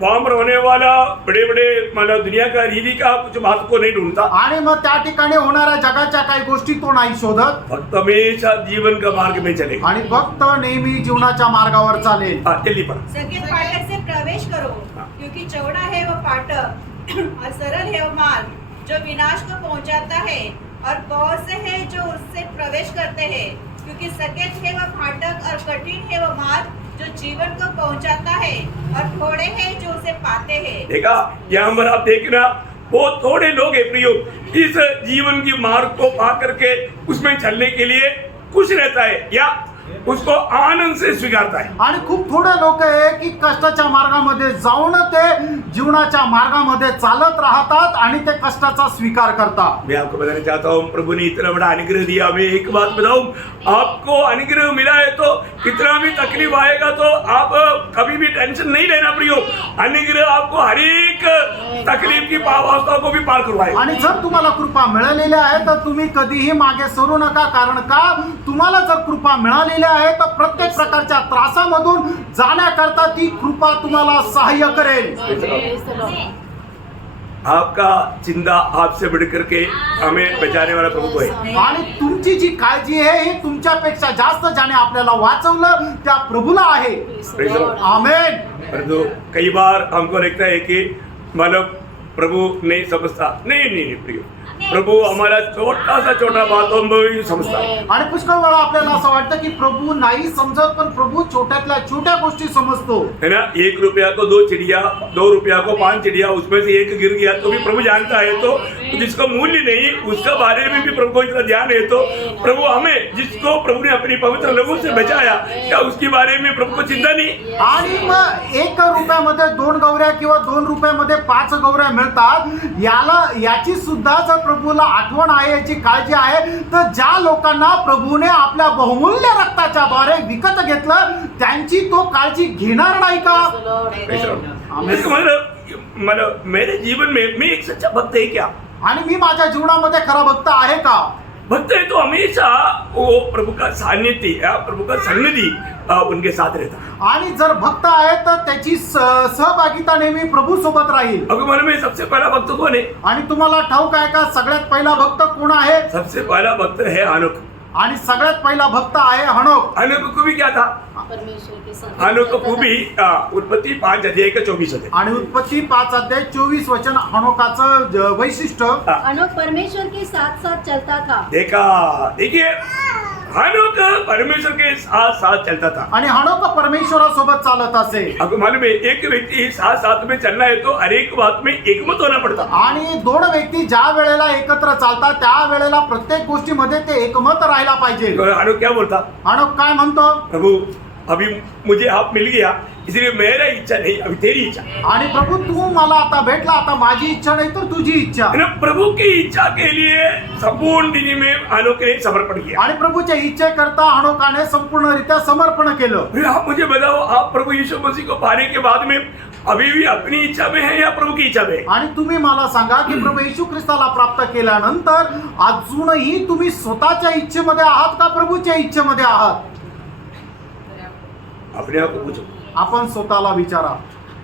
वहां पर होने वाला बड़े बड़े मतलब दुनिया का रीति का कुछ बात को नहीं ढूंढता। आणि मग त्या ठिकाणी होणाऱ्या जगाच्या काही गोष्टी तो नाही शोधत. भक्त हमेशा जीवन का मार्ग में चलेगा। आणि भक्त नेहमी जीवनाच्या मार्गावर चालेल. जल्दी पढ़। सगे फाटक से प्रवेश करो, क्योंकि चौड़ा है वो फाटक और सरल है वो मार्ग जो विनाश को पहुंचाता है, और बहुत से हैं जो उससे प्रवेश करते हैं, क्योंकि सकेत है वो फाटक और कठिन है वो मार्ग जो जीवन को पहुंचाता है, और थोड़े हैं जो उसे पाते हैं. देखा, यहाँ पर आप देखना बहुत थोड़े लोग हैं प्रियो इस जीवन की मार्ग को पा करके उसमें चलने के लिए खुश रहता है या उसको आनंद से स्वीकारता है। आणि खूप थोडे लोक आहे की कष्टाच्या मार्गामध्ये जाऊन ते जीवनाच्या मार्गामध्ये चालत राहतात आणि ते कष्टाचा स्वीकार करतात. मैं आपको बताना चाहता हूँ, प्रभु ने इतना बड़ा अनुग्रह दिया। मैं एक बात बताऊं, आपको अनुग्रह मिला है तो कितना भी तकलीफ आएगा तो आप कभी भी टेंशन नहीं लेना प्रियो। अनुग्रह आपको हर एक तकलीफ की अवस्था को भी पार करवाएगा। आणि जर तुम्हाला कृपा मिळालेली आहे तर तुम्ही कधीही मागे सरू नका, कारण का तुम्हाला जर कृपा मिळालेली आहे तर प्रत्येक प्रकारच्या त्रासामधून जाण्याकरता ती कृपा तुम्हाला सहाय्य करेल. आपका चिंता आपसे बढ़ करके हमें बचाने वाला प्रभु है। आणि तुमची जी काळजी आहे ही तुमच्यापेक्षा जास्त ज्याने आपल्याला वाचवलं त्या प्रभूला आहे. आमेन. परंतु कई बार हमको लगता है कि मतलब प्रभु नहीं समझता। नहीं प्रियो, प्रभु हमारा छोटा बातों में भी समझता है। आणि पुष्कळ वेळा आपल्याला असं वाटतं की प्रभू नाही समजत, पण प्रभू छोट्यातल्या छोट्या गोष्टी समजतो. है ना, 1 रुपया को 2 चिड़िया, 2 रुपया को 5 चिड़िया, उसमें से एक गिर गया तो भी प्रभु जानता है। तो जिसका मूल्य नहीं उसका बारे में भी प्रभु को इतना ध्यान है। तो प्रभु हमें जिसको प्रभु ने अपनी पवित्र लहू से बचाया, क्या उसके बारे में प्रभु को चिंता नहीं? आणि मग 1 रुपयामध्ये 2 गवऱ्या किंवा 2 रुपयामध्ये 5 गवऱ्या मिळतात, याची सुद्धा जर प्रभूला आठवण आहे, याची काळजी आहे, तर ज्या लोकांना प्रभूने आपल्या बहुमूल्य रक्ताच्या द्वारे विकत घेतलं त्यांची तो काळजी घेणार नाही का? मतलब मेरे जीवन में मैं एक सच्चा भक्त है क्या? आणि मी माझ्या जीवनामध्ये खरा भक्त आहे का? भक्त है तो हमेशा वो प्रभु का सान्निध्य या प्रभु का सन्निधि उनके साथ रहता। आणि जर भक्त आहे तर त्याची सहभागिता नेहमी प्रभू सोबत राहील. अगर मन में सबसे पहला भक्त कौन है? आणि तुम्हाला ठाऊक आहे का सगळ्यात पहिला भक्त कोण आहे? सबसे पहला भक्त है हानोक। आणि सगळ्यात पहिला भक्त आहे हनोक. हनोक को भी क्या था? परमेश्वर के साथ हनोक चलता को था. भी उत्पत्ति 5:24 होते. आणि उत्पत्ती 5:24 हनोकाचं वैशिष्ट्य. अनोख परमेश्वर के साथ साथ चलता था. देखिए हनोक परमेश्वर के साथ साथ चलता था. आणि हनोक परमेश्वरासोबत चालत असे. आपको मालूम है एक व्यक्ति साथ साथ में चलना है तो हर एक बात में एकमत होना पड़ता. आणि दोन व्यक्ती ज्या वेळेला एकत्र चालतात त्या वेळेला प्रत्येक गोष्टीमध्ये ते एकमत राहायला पाहिजे. हनोक क्या बोलता? हनोक काय म्हणतो? प्रभु अभी मुझे आप मिल गया इसलिए मेरा इच्छा नहीं अभी तेरी इच्छा. आणि प्रभू तू मला आता भेटला, आता माझी इच्छा नाही तर तुझी इच्छा. है ना, प्रभु की इच्छा के लिए संपूर्ण दिन में हनोक ने समर्पण किया. आणि प्रभूच्या इच्छेकरता हनोकाने संपूर्णरित्या समर्पण केलं. फिर आप मुझे बताओ आप प्रभु यीशु मसीह को पाने के बाद में अभी भी अपनी इच्छा में है या प्रभु की इच्छा में है? आणि तुम्ही मला सांगा की प्रभू येशू ख्रिस्ताला प्राप्त केल्यानंतर अजूनही तुम्ही स्वतःच्या इच्छेमध्ये आहात का प्रभूच्या इच्छेमध्ये आहात? अपने आप को पूछो, आपण स्वतःला विचारा.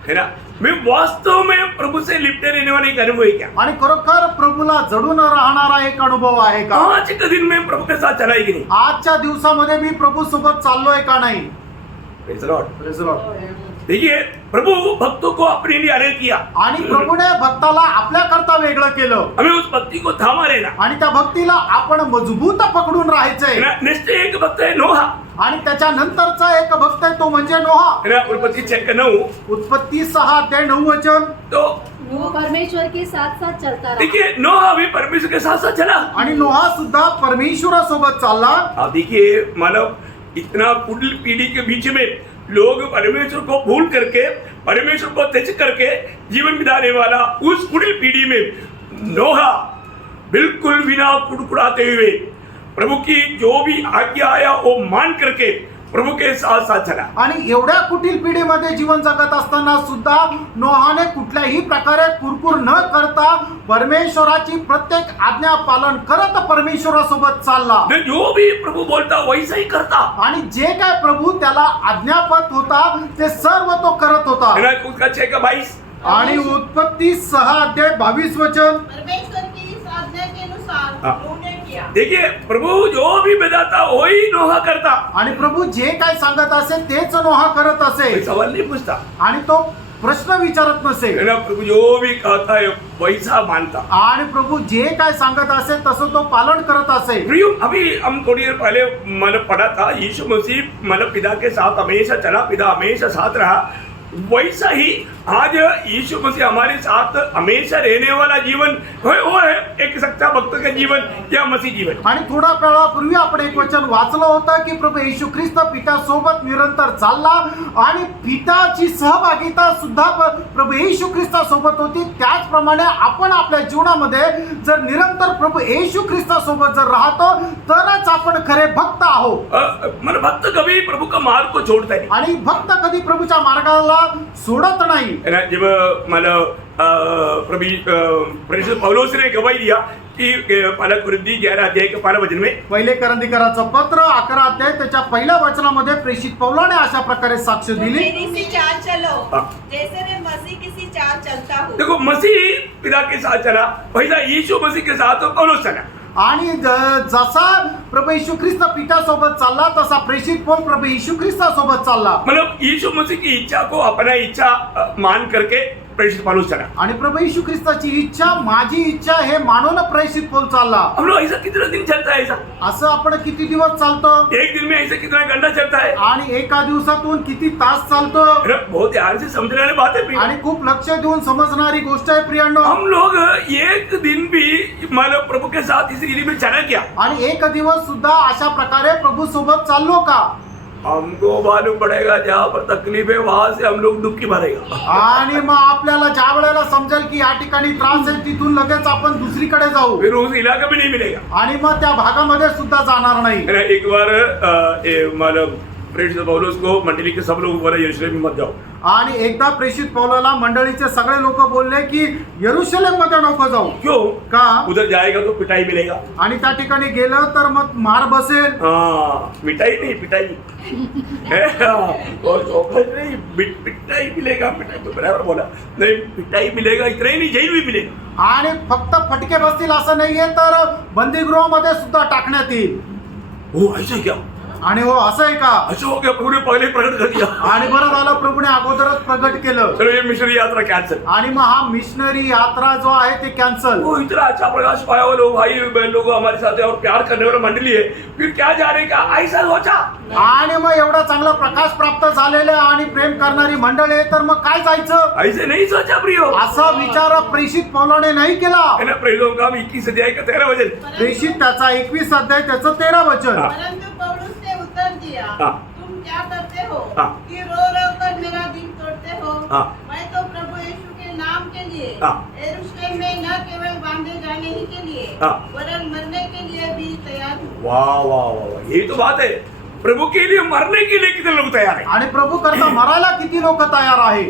है ना. मैं वास्तव में प्रभु से लिपटे रहने वाला एक अनुभव है क्या? आणि खरोखर प्रभूला जडून राहणारा एक अनुभव आहे का? आज के दिन में प्रभु के साथ चला है कि नहीं? आजच्या दिवसामध्ये मी प्रभू सोबत चाललोय का नाही? Praise the Lord. Praise the Lord. देखिए प्रभु भक्तों को अपने लिए अलग किया. आणि प्रभूने भक्ताला आपल्या करता वेगळं केलं. हमें उस भक्ति को थामा रहना. आणि त्या भक्तीला आपण मजबूत पकडून राहायचंय. है ना. नेक्स्ट एक भक्त है नोहा. आणि त्याच्यानंतरचा एक भक्त आहे तो म्हणजे नोहा. है ना. उत्पत्ति 6:9. उत्पत्ती 6:9. तो वो परमेश्वर के साथ साथ चलता रहा. देखिए नोहा भी परमेश्वर के साथ साथ चला. आणि नोहा सुद्धा परमेश्वरासोबत चालला. आप देखिए मानव इतना कुटिल पीढ़ी के बीच में लोग परमेश्वर को भूल करके परमेश्वर को त्यज करके जीवन बिताने वाला उस कुटिल पीढ़ी में नोहा बिल्कुल बिना कुड़कुड़ाते हुए प्रभु की जो भी आज्ञा आया वो मान करके प्रभु के साथ साथ चला. आणि एवढ्या कुटील पिढीमध्ये जीवन जगत असताना सुद्धा नोहाने कुठल्याही प्रकारे कुरकुर न करता परमेश्वराची प्रत्येक आज्ञा पालन करत परमेश्वरासोबत चालला. जो भी प्रभु बोलता वैसा ही करता. आणि जे काय प्रभू त्याला आज्ञापत होता ते सर्व तो करत होता. है ना. उसका 6:22. आणि उत्पत्ती 6:22. परमेश्वर की इस आज्ञा के अनुसार हाँ. उन्होंने किया. देखिए प्रभु जो भी बताता वही नोहा करता. आणि प्रभू जे काय सांगत असे तेच नोहा करत असे. कोई सवाल नहीं पूछता. आणि तो प्रश्न विचारत नसे. है ना. प्रभु जो भी कहता है वैसा मानता. आणि प्रभु जे काय सांगत असे तसं तो पालन करत असे. प्रियो अभी हम थोड़ी देर पहले मैंने पढ़ा था यीशु मसीह मतलब पिता के साथ हमेशा चला, पिता हमेशा साथ रहा. वैसा ही आज यीशु मसीह हमारे साथ हमेशा रहने वाला जीवन वो है एक सच्चा भक्त का जीवन या मसीह जीवन. आणि थोडा वेळापूर्वी आपण एक वचन वाचलं होतं की प्रभू येशू ख्रिस्त पित्यासोबत निरंतर चालला आणि पिताची सहभागिता सुद्धा प्रभू येशू ख्रिस्तासोबत होती. त्याचप्रमाणे आपण आपल्या जीवनामध्ये जर निरंतर प्रभू येशू ख्रिस्तासोबत जर राहतो तरच आपण खरे भक्त आहोत. मतलब भक्त कभी प्रभु का मार्ग को छोड़ता नहीं. आणि भक्त कधी प्रभूच्या मार्गाला सोडत नाही. है ना. जब मतलब प्रभु पौलुस ने गवाही दिया कि पहला कुरिन्थी 11 के 1 वचन में पहिले करंदीकराचं पत्र 11 त्याच्या पहिल्या वचनामध्ये प्रेषित पौलाने अशा प्रकारे साक्ष दिली. मेरी सी चाल चलो हाँ. जैसे मैं मसीह की सी चाल चलता हूँ. देखो मसीह पिता के साथ चला वैसा यीशु मसीह के साथ पौलुस चला. आणि जसा प्रभू येशू ख्रिस्त पित्यासोबत चालला तसा प्रेषित पौल प्रभू येशू ख्रिस्तासोबत चालला. मतलब यीशु मसीह की इच्छा को अपना इच्छा मान करके प्रेषित पौलुस चला. आणि प्रभू येशू ख्रिस्ताची इच्छा माझी इच्छा हे मानून प्रेषित पौल चालला. हम लोग ऐसा कितना दिन चलता है ऐसा? असं आपण किती दिवस चालतो? एक दिन में ऐसा कितना घंटा चलता है? आणि एका दिवसातून किती तास चालतो? अरे बहुत ध्यान से समझने वाली बात है प्रिय. आणि खूप लक्ष देऊन समजणारी गोष्ट आहे प्रियांनो. हम लोग एक दिन भी मानव प्रभु के साथ इस रीति में चला क्या? आणि एक दिवस सुद्धा अशा प्रकारे प्रभू सोबत चाललो का? हमको मालूम पड़ेगा जहाँ पर तकलीफ है वहां से हम लोग डुबकी मारेगा. आणि मग आपल्याला ज्या वेळेला समजेल की या ठिकाणी त्रास आहे तिथून लगेच आपण दुसरीकडे जाऊ. फिर उस इलाके में नहीं मिलेगा. आणि मग त्या भागामध्ये सुद्धा जाणार नाही. है ना. एक बार मालूम प्रेषित पौलुस को मंडली के सब लोग बोला यरूशलेम में मत जाओ. आणि एकदा प्रेषित पौलाला मंडळीचे सगळे लोक बोलले की यरूशलेम मध्ये नको जाऊ. क्यों? का? उधर जाएगा तो पिटाई मिलेगा. आणि त्या ठिकाणी गेलं तर मग मार बसेल. हाँ मिठाई नहीं पिटाई और चौखट नहीं पिटाई मिलेगा. पिटाई तो बराबर बोला नहीं पिटाई मिलेगा. इतना ही नहीं जेल भी मिलेगा. आणि फक्त फटके बसतील असं नाहीये तर बंदीगृहामध्ये सुद्धा टाकण्यात येईल. ओ ऐसा है क्या? आणि हो असं आहे का? अच्छा हो गया, प्रभु ने पहले प्रकट कर दिया. आणि बरं झालं प्रभूने अगोदरच प्रकट केलं. चलो ये मिशनरी यात्रा कैंसिल. आणि मग हा मिशनरी यात्रा जो आहे ते कॅन्सल. वो इतना अच्छा प्रकाश पाया हुआ लोग, भाई बहन लोग हमारे साथ है और प्यार करने वाला मंडली है, फिर क्या जाने का ऐसा सोचा. आणि मग एवढा चांगला प्रकाश प्राप्त झालेला आणि प्रेम करणारी मंडळी आहे, तर मग काय जायचं? ऐसे नहीं सोचा प्रियो. असा विचार प्रेषित पौलाने नाही केला. है ना, प्रेरितों का 21 अध्याय का 13 वचन. प्रेषित त्याचा 21 अध्याय त्याचं 13 वचन. परंतु पौलुस ने उत्तर दिया, हाँ। तुम क्या करते हो हाँ। कि रो कर मेरा दिल तोड़ते हो? हाँ। मैं तो प्रभु यीशु के नाम के लिए हाँ। यरूशलेम में न केवल बांधे जाने ही के लिए हाँ। वरन मरने के लिए भी तैयार हूँ. वाह वाह वाह वाह, यही तो बात है. प्रभु के लिए मरने के लिए कितने लोग तैयार है? आणि प्रभू करता मरायला किती लोक तयार आहे?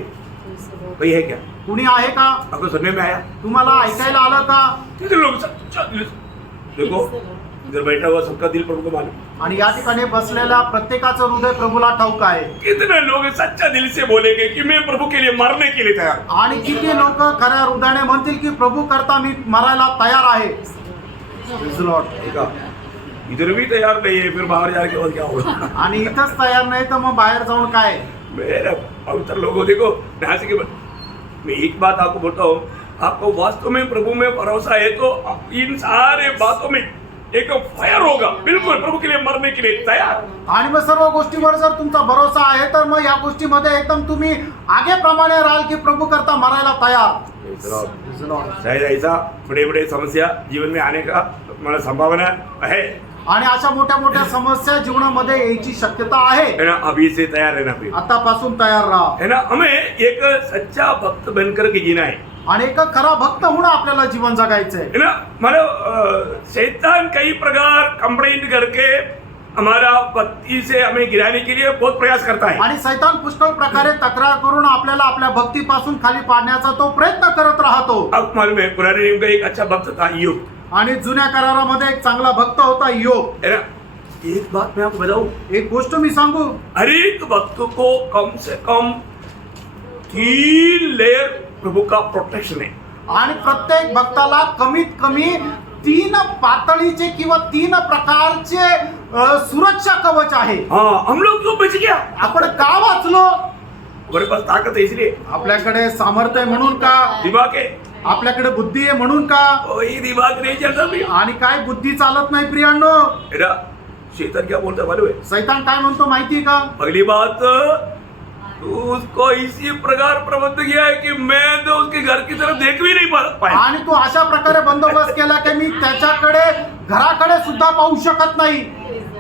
भाई है क्या? कुणी आहे का? आपको सुनने में आया? तुम्हाला ऐकायला आलं का? कितने लोग देखो, इधर बैठा हुआ सबका दिल प्रभु को मालूम. आणि या ठिकाणी बसलेल्या प्रत्येकाचं हृदय प्रभूला ठाऊक आहे. कितने लोग सच्चा दिल से बोलेंगे कि मैं प्रभु के लिए मरने के लिए तैयार. आणि किती लोक खऱ्या हृदयाने म्हणतील की प्रभू करता मी मरायला तयार आहे. Praise the Lord. देखा, इधर भी तैयार नहीं है, फिर बाहर जाके और क्या होगा. आणि इथंच तयार नाही तर मग बाहेर जाऊन काय? मेरा पवित्र लोगों, देखो मैं एक बात आपको बोलता हूँ, आपको वास्तव में प्रभु में भरोसा है तो इन सारे बातों में एक फायर होगा, बिल्कुल प्रभु के लिए मरने के लिए तैयार. आणि मग सर्व गोष्टीवर जर तुमचा भरोसा आहे तर मग या गोष्टीमध्ये एकदम तुम्ही आगेप्रमाणे राहाल की प्रभू करता मरायला तयार. Praise the Lord. शायद ऐसा बड़े बड़े समस्या जीवन में आने का हमारा संभावना है आणि अशा मोठ्या मोठ्या समस्या जीवनामध्ये यायची शक्यता आहे. ना. अभी से तैयार रहना फिर, आतापासून तयार राहा. है ना. हमें एक सच्चा भक्त बनकर के जीना है, आणि एक खरा भक्त होणं आपल्याला जीवन जगायचंय. है ना. मतलब शैतान कई प्रकार कंप्लेंट करके हमारा भक्ति से हमें गिराने के लिए बहुत प्रयास करता है. आणि सैतान पुष्कळ प्रकारे तक्रार करून आपल्याला आपल्या भक्तीपासून खाली पाडण्याचा तो प्रयत्न करत राहतो. अब मालूम है, पुराने नियम का एक अच्छा भक्त था ईयोब, आणि जुन्या करारामध्ये एक चांगला भक्त होता ईयोब. है ना. एक बात मैं आपको बताऊं, एक गोष्ट मी सांगू, हर एक भक्त को कम से कम 3 लेयर प्रभु का प्रोटेक्शन है. आणि प्रत्येक भक्ताला कमीत कमी 3 पातळीचे किंवा 3 प्रकारचे सुरक्षा कवच आहे. हाँ, हम लोग क्यों बच गया? आपण का वाचलो? हमारे पास ताकत है इसलिए, आपल्याकडे सामर्थ्य आहे म्हणून का? दिमाग है, आपल्याकडे बुद्धी आहे म्हणून का? वही दिमाग नहीं चलता भी, आणि काय बुद्धी चालत नाही प्रियांनो. है ना. शैतान क्या बोलता है मालूम है? सैतान काय म्हणतो माहिती का? अगली बात, तू उसको इसी प्रकार प्रबंध किया है कि मैं तो उसके घर की तरफ देख भी नहीं पाया. आणि तू अशा प्रकारे बंदोबस्त केला की मी त्याच्याकडे घराकडे सुद्धा पाहू शकत नाही.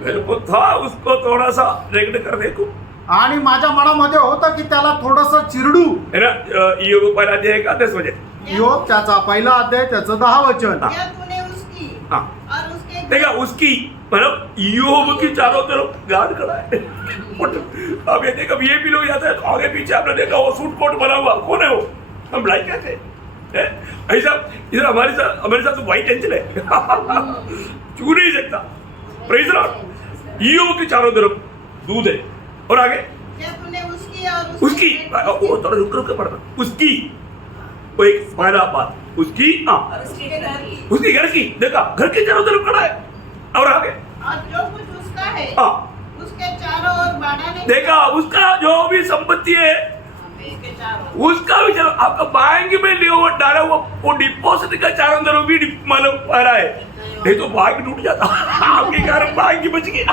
मेरे को था उसको थोड़ा सा नेग्लेक्ट कर देखो, आणि माझ्या मनामध्ये होतं की त्याला थोडंसं चिरडू. है ना. ईयोब पहिला अध्याय का 10 वचन. योग त्याचा पहिला अध्याय त्याचं 10 वचन. या तूने उसकी हाँ. और उसके देखा, उसकी मतलब ईयोब की चारों तरफ गार्ड खड़ा है. अब ये देखा, ये भी लोग जाते हैं तो आगे पीछे आपने देखा वो सूट कोट बना हुआ, कौन है वो? हम लाइक कहते हैं. ऐसा इधर हमारे साथ तो वाइट एंजल है. छू नहीं सकता. Praise Lord. ईयोब की चारों तरफ दूध है. और आगे या तूने उसकी और उसकी, वो थोड़ा रुक रुक के पढ़ना. उसकी, वो एक पहला बात, उसकी, हाँ, और उसके घर की उसकी घर की. देखा, घर के चारों तरफ खड़ा है. और आगे, और जो कुछ उसका है हाँ, उसके चारों ओर बाड़ा नहीं. देखा, उसका जो भी संपत्ति है उसके चारों उसका भी चलो, आपका बैंक में लिया हुआ डाला हुआ वो डिपॉजिट का चारों तरफ भी मालूम पा रहा है. नहीं तो बैंक टूट जाता. आपके कारण बैंक बच गया.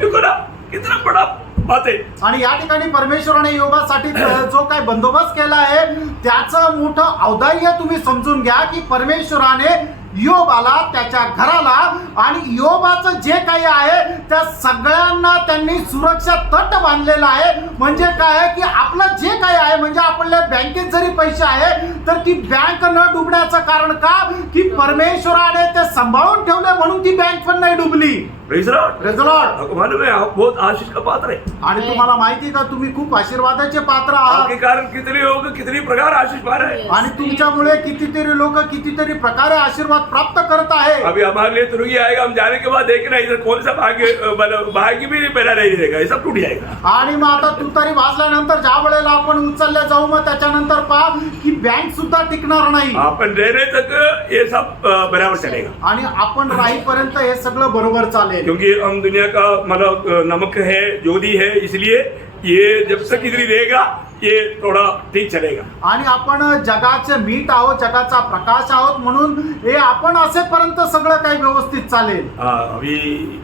देखो ना, कितना बड़ा बात आहे. आणि या ठिकाणी परमेश्वराने योगासाठी जो काय बंदोबस्त केला आहे त्याचं मोठं औदार्य तुम्ही समजून घ्या की परमेश्वराने योबाला, त्याच्या घराला आणि योबाचं जे काही आहे त्या सगळ्यांना त्यांनी सुरक्षा तट बांधलेला आहे. म्हणजे काय आहे की आपलं जे काही आहे, म्हणजे आपल्या बँकेत जरी पैसे आहे तर ती बँक न डुबण्याचं कारण का की परमेश्वराने ते सांभाळून ठेवले म्हणून ती बँक पण नाही डुबली. Praise lord. Praise the Lord. आपको मालूम है, आप बहुत आशीष का पात्र है. आणि तुम्हाला माहिती का तुम्ही खूप आशीर्वादाचे पात्र आहात. आपके कारण कितने लोग कितनी प्रकार आशीष पा रहे हैं. आणि तुमच्यामुळे कितीतरी लोक कितीतरी प्रकारे आशीर्वाद जीवनात प्राप्त करत आहे. अभी हमारे लिए तुर्की आएगा, हम जाने के बाद देखना इधर कौन सा भाग्य मतलब भाग्य भी नहीं पहला नहीं रहेगा, ये सब टूट जाएगा. आणि मग आता तुतारी वाजल्यानंतर ज्या वेळेला आपण उचलल्या जाऊ मग त्याच्यानंतर पहा की बँक सुद्धा टिकणार नाही अपन रहने तक ये सब बराबर चलेगा. आणि आपण राहीपर्यंत हे सगळं बरोबर चालेल. क्योंकि हम दुनिया का मतलब नमक है, ज्योति है, इसलिए ये जब तक इधर ही रहेगा ये थोड़ा ठीक चलेगा. आणि आपण जगाचे मीठ आहोत, जगाचा प्रकाश आहोत, म्हणून हे आपण असेपर्यंत सगळं काही व्यवस्थित चालेल. अभी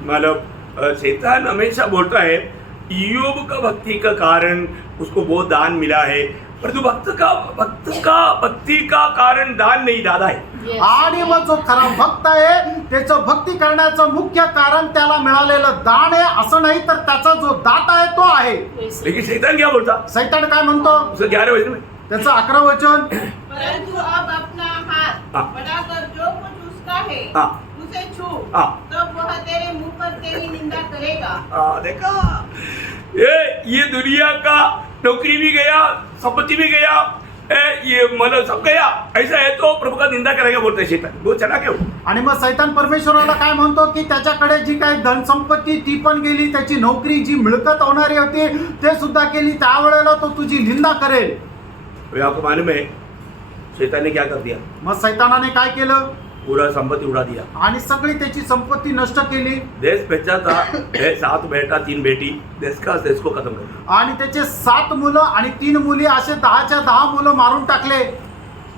मतलब शैतान हमेशा बोलता है ईयोब का भक्ति का कारण उसको बहुत दान मिला है, परंतु भक्ति का कारण दान नहीं, दादा है. Yes. आणि मग जो खरा भक्त आहे त्याचं भक्ती करण्याचं मुख्य कारण त्याला मिळालेलं दान आहे असं नाही, तर त्याचा जो दाता आहे तो आहे. Yes. लेकिन शैतान क्या बोलता, सैतान काय म्हणतो उसका 11 वचन में त्याचं 11 वचन, परंतु अब अपना हाथ हाँ। बढ़ाकर जो कुछ उसका है हाँ। उसे छू, हाँ। तब वह तेरे मुंह पर तेरी निंदा करेगा. देखा ये दुनिया का नौकरी भी गया, संपत्ति भी गया, ये मतलब सब गया, ऐसा है तो प्रभु का निंदा करेगा बोलते हैं शैतान. वो चला क्यों? आणि मग सैतान परमेश्वराला काय म्हणतो की त्याच्याकडे जी काही धनसंपत्ती ती पण गेली, त्याची नोकरी जी मिळकत होणारी होती ते सुद्धा केली, त्यावेळेला तो तुझी निंदा करेल. अभी आपको मालूम है शैतान ने क्या कर दिया, मग सैतानाने काय केलं, पूरा संपत्ति उड़ा दिया. आणि सगळी त्याची संपत्ती नष्ट केली देश बेचा था, 7 बेटा 3 बेटी, देश को खत्म कर दिया. आणि त्याचे 7 मुलं आणि 3 मुली असे 10च्या 10 मुलं मारून टाकले.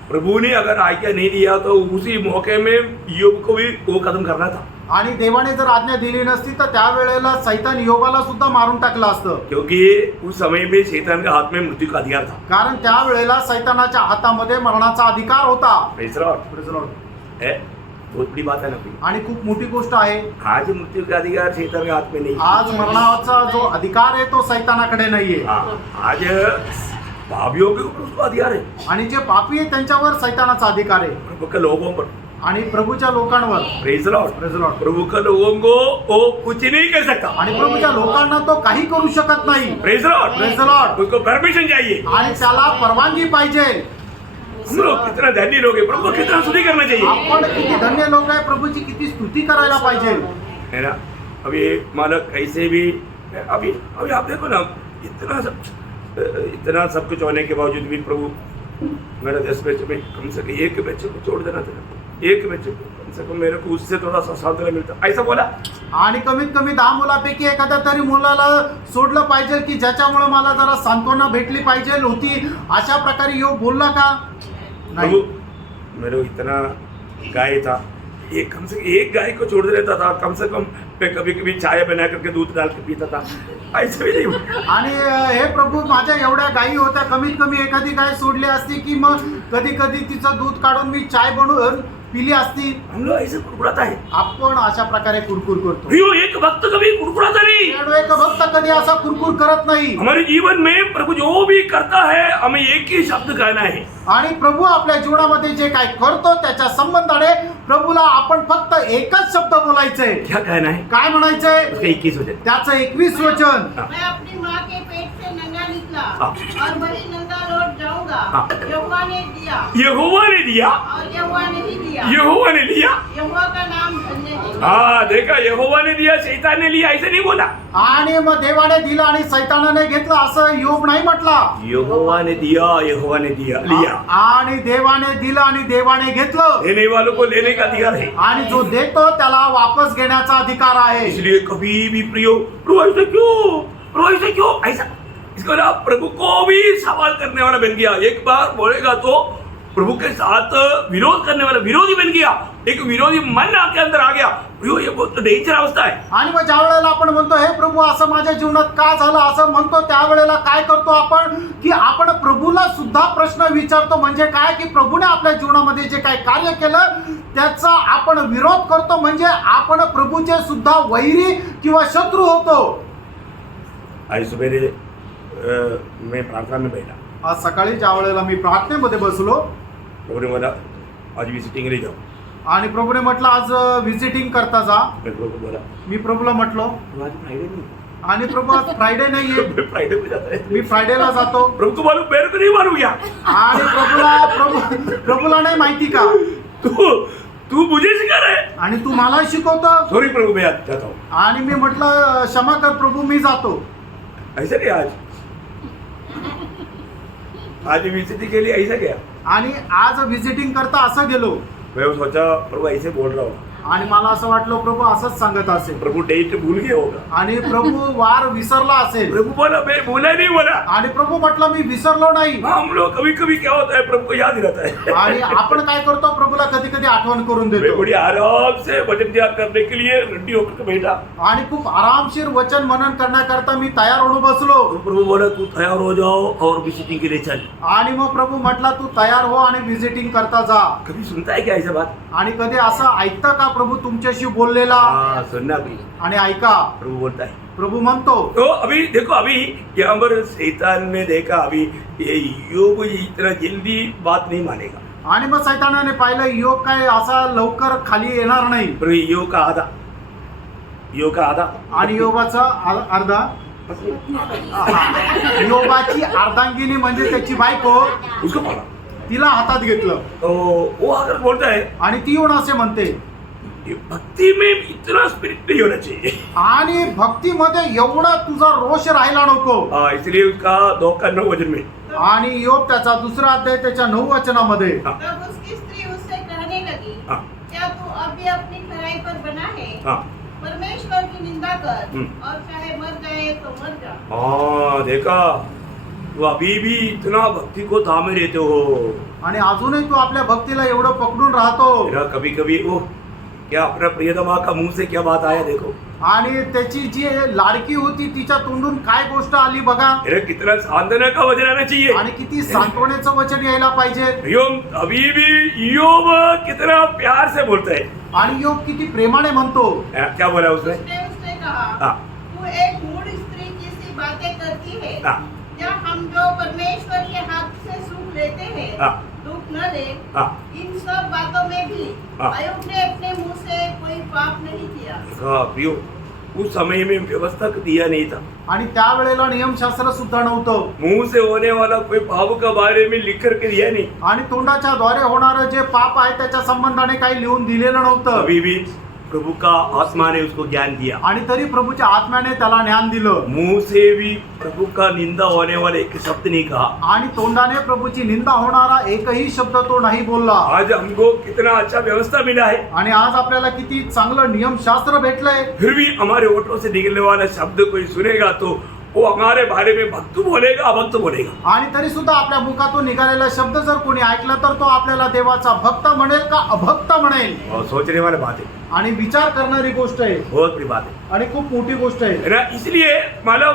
प्रभु ने अगर आज्ञा नहीं दिया तो उसी मौके में योग को भी वो खत्म करना था. आणि देवाने जर आज्ञा दिली नसती तर त्यावेळेला सैतान योबाला सुद्धा मारून टाकलं असतं. क्योंकि उस समय में शैतान के हाथ में मृत्यू का अधिकार था. कारण त्यावेळेला सैतानाच्या हातामध्ये मरणाचा अधिकार होता. Praise the Lord. है बहुत बड़ी बात है ना भाई. आणि खूप मोठी गोष्ट आहे. आज मृत्यु का अधिकार शैतान के हाथ में नहीं. आज मरणाचा जो अधिकार आहे तो सैतानाकडे नाहीये. हाँ, आज भावियों के ऊपर उसका अधिकार है, आणि जे पापी आहे त्यांच्यावर सैतानाचा अधिकार आहे प्रभु के लोगों पर. आणि प्रभूच्या लोकांवर. Praise the Lord. Praise the Lord. प्रभु के लोगों को वो कुछ नहीं कर सकता. आणि प्रभूच्या लोकांना तो काही करू शकत नाही. Praise the Lord. Praise the Lord. उसको परमिशन चाहिए. आणि त्याला परवानगी पाहिजे. हम लोग कितना धन्य लोग हैं, प्रभु को कितना स्तुति करना चाहिए, आपण किती धन्य लोक आहे, प्रभूची किती स्तुती करायला पाहिजे. है ना. अभी मालक कैसे भी अभी अभी आप देखो ना, इतना सब कुछ होने के बावजूद भी प्रभु मेरा 10 बच्चे में कम से कम एक बच्चे को छोड़ देना था, एक बच्चे को कम से कम मेरे को उससे थोड़ा सा सांत्वना मिलता, ऐसा बोला. आणि कमीत कमी 10 मुलापैकी एखाद्या तरी मुलाला सोडलं पाहिजे की ज्याच्यामुळे मला जरा सांत्वना भेटली पाहिजे होती, अशा प्रकारे योग बोलला का प्रभु नाही. मेरे को इतना गाय था, एक कम से कम एक गाय को छोड़ देता था, कम से कम मैं कभी कभी चाय बना करके दूध डाल के पीता था, ऐसा भी नहीं. आणि हे प्रभू माझ्या एवढ्या गायी होत्या, कमीत कमी एखादी गाय सोडली असती की मग कधी कधी तिचं दूध काढून मी चाय बनवून पिली असती. हम लोग ऐसे कुड़कुड़ाता है. आपण अशा प्रकारे कुरकुर करतो. प्रियो, एक भक्त कभी कुड़कुड़ाता नहीं. त्यामुळे एक भक्त कधी असा कुरकुर करत नाही. हमारे जीवन में प्रभु जो भी करता है हमें एक ही शब्द कहना है, आणि प्रभू आपल्या जीवनामध्ये जे काय करतो त्याच्या संबंधाने प्रभूला आपण फक्त एकच शब्द बोलायचंय. क्या कहना है, काय म्हणायचंय, उसका 21 वचन. त्याचं 21 वचन. मैं अपनी माँ के पेट से नंगा निकला हाँ। और वही नंगा लौट जाऊंगा. हाँ। यहोवा ने दिया यहोवा ने दिया, और यहोवा ने ही दिया. यहोवा ने लिया. यहोवा का नाम धन्य है. हाँ देखा, यहोवा ने दिया, शैतान ने लिया, ऐसे नहीं बोला. आणि मग देवाने दिलं आणि सैतानाने घेतलं असं योग नाही म्हटला. यहोवा ने दिया, यहोवा ने दिया, लिया. आणि देवाने दिलं आणि देवाने घेतलं. देने वालों को लेने का अधिकार है. आणि जो देतो त्याला वापस घेण्याचा अधिकार आहे. इसलिए कभी भी प्रियो, प्रभु ऐसे क्यों, प्रभु ऐसे क्यों, ऐसा इसको ना प्रभु को भी सवाल करने वाला बन गया. एक बार बोलेगा तो प्रभु के साथ विरोध करने वाला विरोधी बन गया, एक विरोधी मन आपके अंदर आ गया. प्रियो, ये बहुत डेंजर अवस्था है. आणि मग ज्या वेळेला आपण म्हणतो हे प्रभू असं माझ्या जीवनात का झालं असं म्हणतो, त्यावेळेला काय करतो आपण की आपण प्रभूला सुद्धा प्रश्न विचारतो. म्हणजे काय की प्रभूने आपल्या जीवनामध्ये जे काय कार्य केलं त्याचा आपण विरोध करतो. म्हणजे आपण प्रभूचे सुद्धा वैरी किंवा शत्रू होतो. आज सवेरे मैं प्रार्थना में बैठा, आज सकाळी ज्या वेळेला मी प्रार्थनेमध्ये बसलो प्रभु ने बोला आज विजिटिंग ले जाओ. आणि प्रभूने म्हटलं आज व्हिजिटिंग करता जा. मैं प्रभु को बोला मी प्रभूला म्हटलो आज फ्राइडे नहीं, आणि प्रभू आज फ्रायडे नाहीये, मैं फ्राइडे को जाता है. मी फ्रायडेला जातो. प्रभु को मालूम, मेरे को नहीं मालूम क्या. आणि प्रभूला नाही माहिती का तू तू मुझे सिखा रहा है? आणि तू मला शिकवतो. सॉरी प्रभु, मैं आज जाता हूँ. आणि मी म्हटलं क्षमा कर प्रभू, मी जातो. ऐसा क्या आज विजिटिंग के लिए ऐसा क्या? आणि आज व्हिजिटिंग करता असं गेलो. मैं सोचा प्रभु ऐसे बोल रहा हूँ. आणि मला असं वाटलं प्रभू असंच सांगत असेल. प्रभु डेट भूल गया होगा. आणि प्रभू वार विसरला असेल. प्रभु बोला मैं भूला नहीं बोला. आणि प्रभू म्हटलं मी विसरलो नाही. हम लोग कभी कभी क्या होता है, प्रभु को याद ही रहता है. आणि आपण काय करतो, प्रभूला कधी कधी आठवण करून मैं देतो. बड़ी आराम से वचन याद करने के लिए रेडी होकर बैठा. आणि खूप आरामशीर वचन मनन करण्याकरता मी तयार होऊन बसलो. तो प्रभु बोला तू तैयार हो जाओ और विजिटिंग के लिए चल. आणि मग प्रभू म्हटला तू तयार हो आणि व्हिजिटिंग करता जा. कभी सुनता है क्या ऐसा बात? आणि कधी असं ऐकतं का प्रभू तुमच्याशी बोललेला? हाँ, सुनना भी. आणि ऐका, प्रभु बोलता है. प्रभू म्हणतो. तो अभी देखो, अभी यहाँ पर शैतान ने देखा अभी ये योग इतना जल्दी बात नहीं मानेगा. आणि मग सैतानाने पाहिलं योग काय असा लवकर खाली येणार नाही. पर योग का आधा, योग का आधा आणि योगाचा अर्धा, योगाची अर्धांगिनी म्हणजे त्याची बायको, उसको पढ़ा. तिला हातात घेतलं. तो वो आकर बोलता है आणि ती येऊन असे म्हणते, ये भक्ति में इतना स्पिरिट नहीं होना चाहिए. आणि भक्तीमध्ये एवढा तुझा रोष राहिला नको. इसलिए उसका 2:9 वचन में. आणि योग त्याचा दुसरा अध्याय त्याच्या 9 वचनामध्ये. हाँ, तब उसकी स्त्री उससे कहने लगी, हाँ, क्या तू अभी अपनी खराई पर बना है? हाँ, परमेश्वर की निंदा कर हम्म। और चाहे मर जाए तो मर जा. हाँ, देखा तू अभी भी इतना भक्ति को थामे रहते हो. आणि अजूनही तू आपल्या भक्तीला एवढं पकडून राहतो. मेरा कभी कभी वो क्या अपना प्रियतमा का मुंह से क्या बात आया देखो. आणि त्याची जी लाडकी होती तिच्या तोंडून काय गोष्ट आली बघा. मेरा कितना सांत्वना का वचन आना चाहिए. आणि किती सांत्वनेचं वचन यायला पाहिजे. योग अभी भी योग कितना प्यार से बोलता है. आणि योग किती प्रेमाने म्हणतो. क्या बोला उसने? उसने उससे कहा, हाँ, तू एक मूढ़ स्त्री की सी बातें करती है. हाँ, क्या हम जो परमेश्वर के हाथ से सुख लेते हैं, हाँ, दुख न ले. हाँ. इन सब बातों में भी हाँ. अय्यूब ने अपने मुंह से कोई पाप नहीं किया. देखा प्रियो, उस समय में व्यवस्था दिया नहीं था. आणि त्यावेळेला नियमशास्त्र सुद्धा नव्हतं. मुंह से होने वाला कोई पाप का बारे में लिख करके दिया नहीं. आणि तोंडाच्या द्वारे होणारं जे पाप आहे त्याच्या संबंधाने काही लिहून दिलेलं नव्हतं. अभी भी प्रभु का आत्मा ने उसको ज्ञान दिया. आणि तरी प्रभूच्या आत्म्याने त्याला ज्ञान दिलं. मुंह से भी प्रभु का निंदा होने वाले एक शब्द नहीं कहा. आणि तोंडाने प्रभूची निंदा होणारा एकही शब्द तो नाही बोलला. आज हमको कितना अच्छा व्यवस्था मिला है, आणि आज आपल्याला किती चांगलं नियमशास्त्र भेटलंय. फिर भी हमारे ओठों से निकलने वाला शब्द कोई सुनेगा तो वो हमारे बारे में भक्त बोलेगा, अभक्त बोलेगा. आणि तरी सुद्धा आपल्या मुखातून निघालेला शब्द जर कोणी ऐकला तर तो आपल्याला देवाचा भक्त म्हणेल का अभक्त म्हणेल. और सोचने वाली बात है, आणि विचार करणारी गोष्ट आहे. बहुत बड़ी बात है. आणि खूप मोठी गोष्ट आहे. है ना. इसलिए मालूम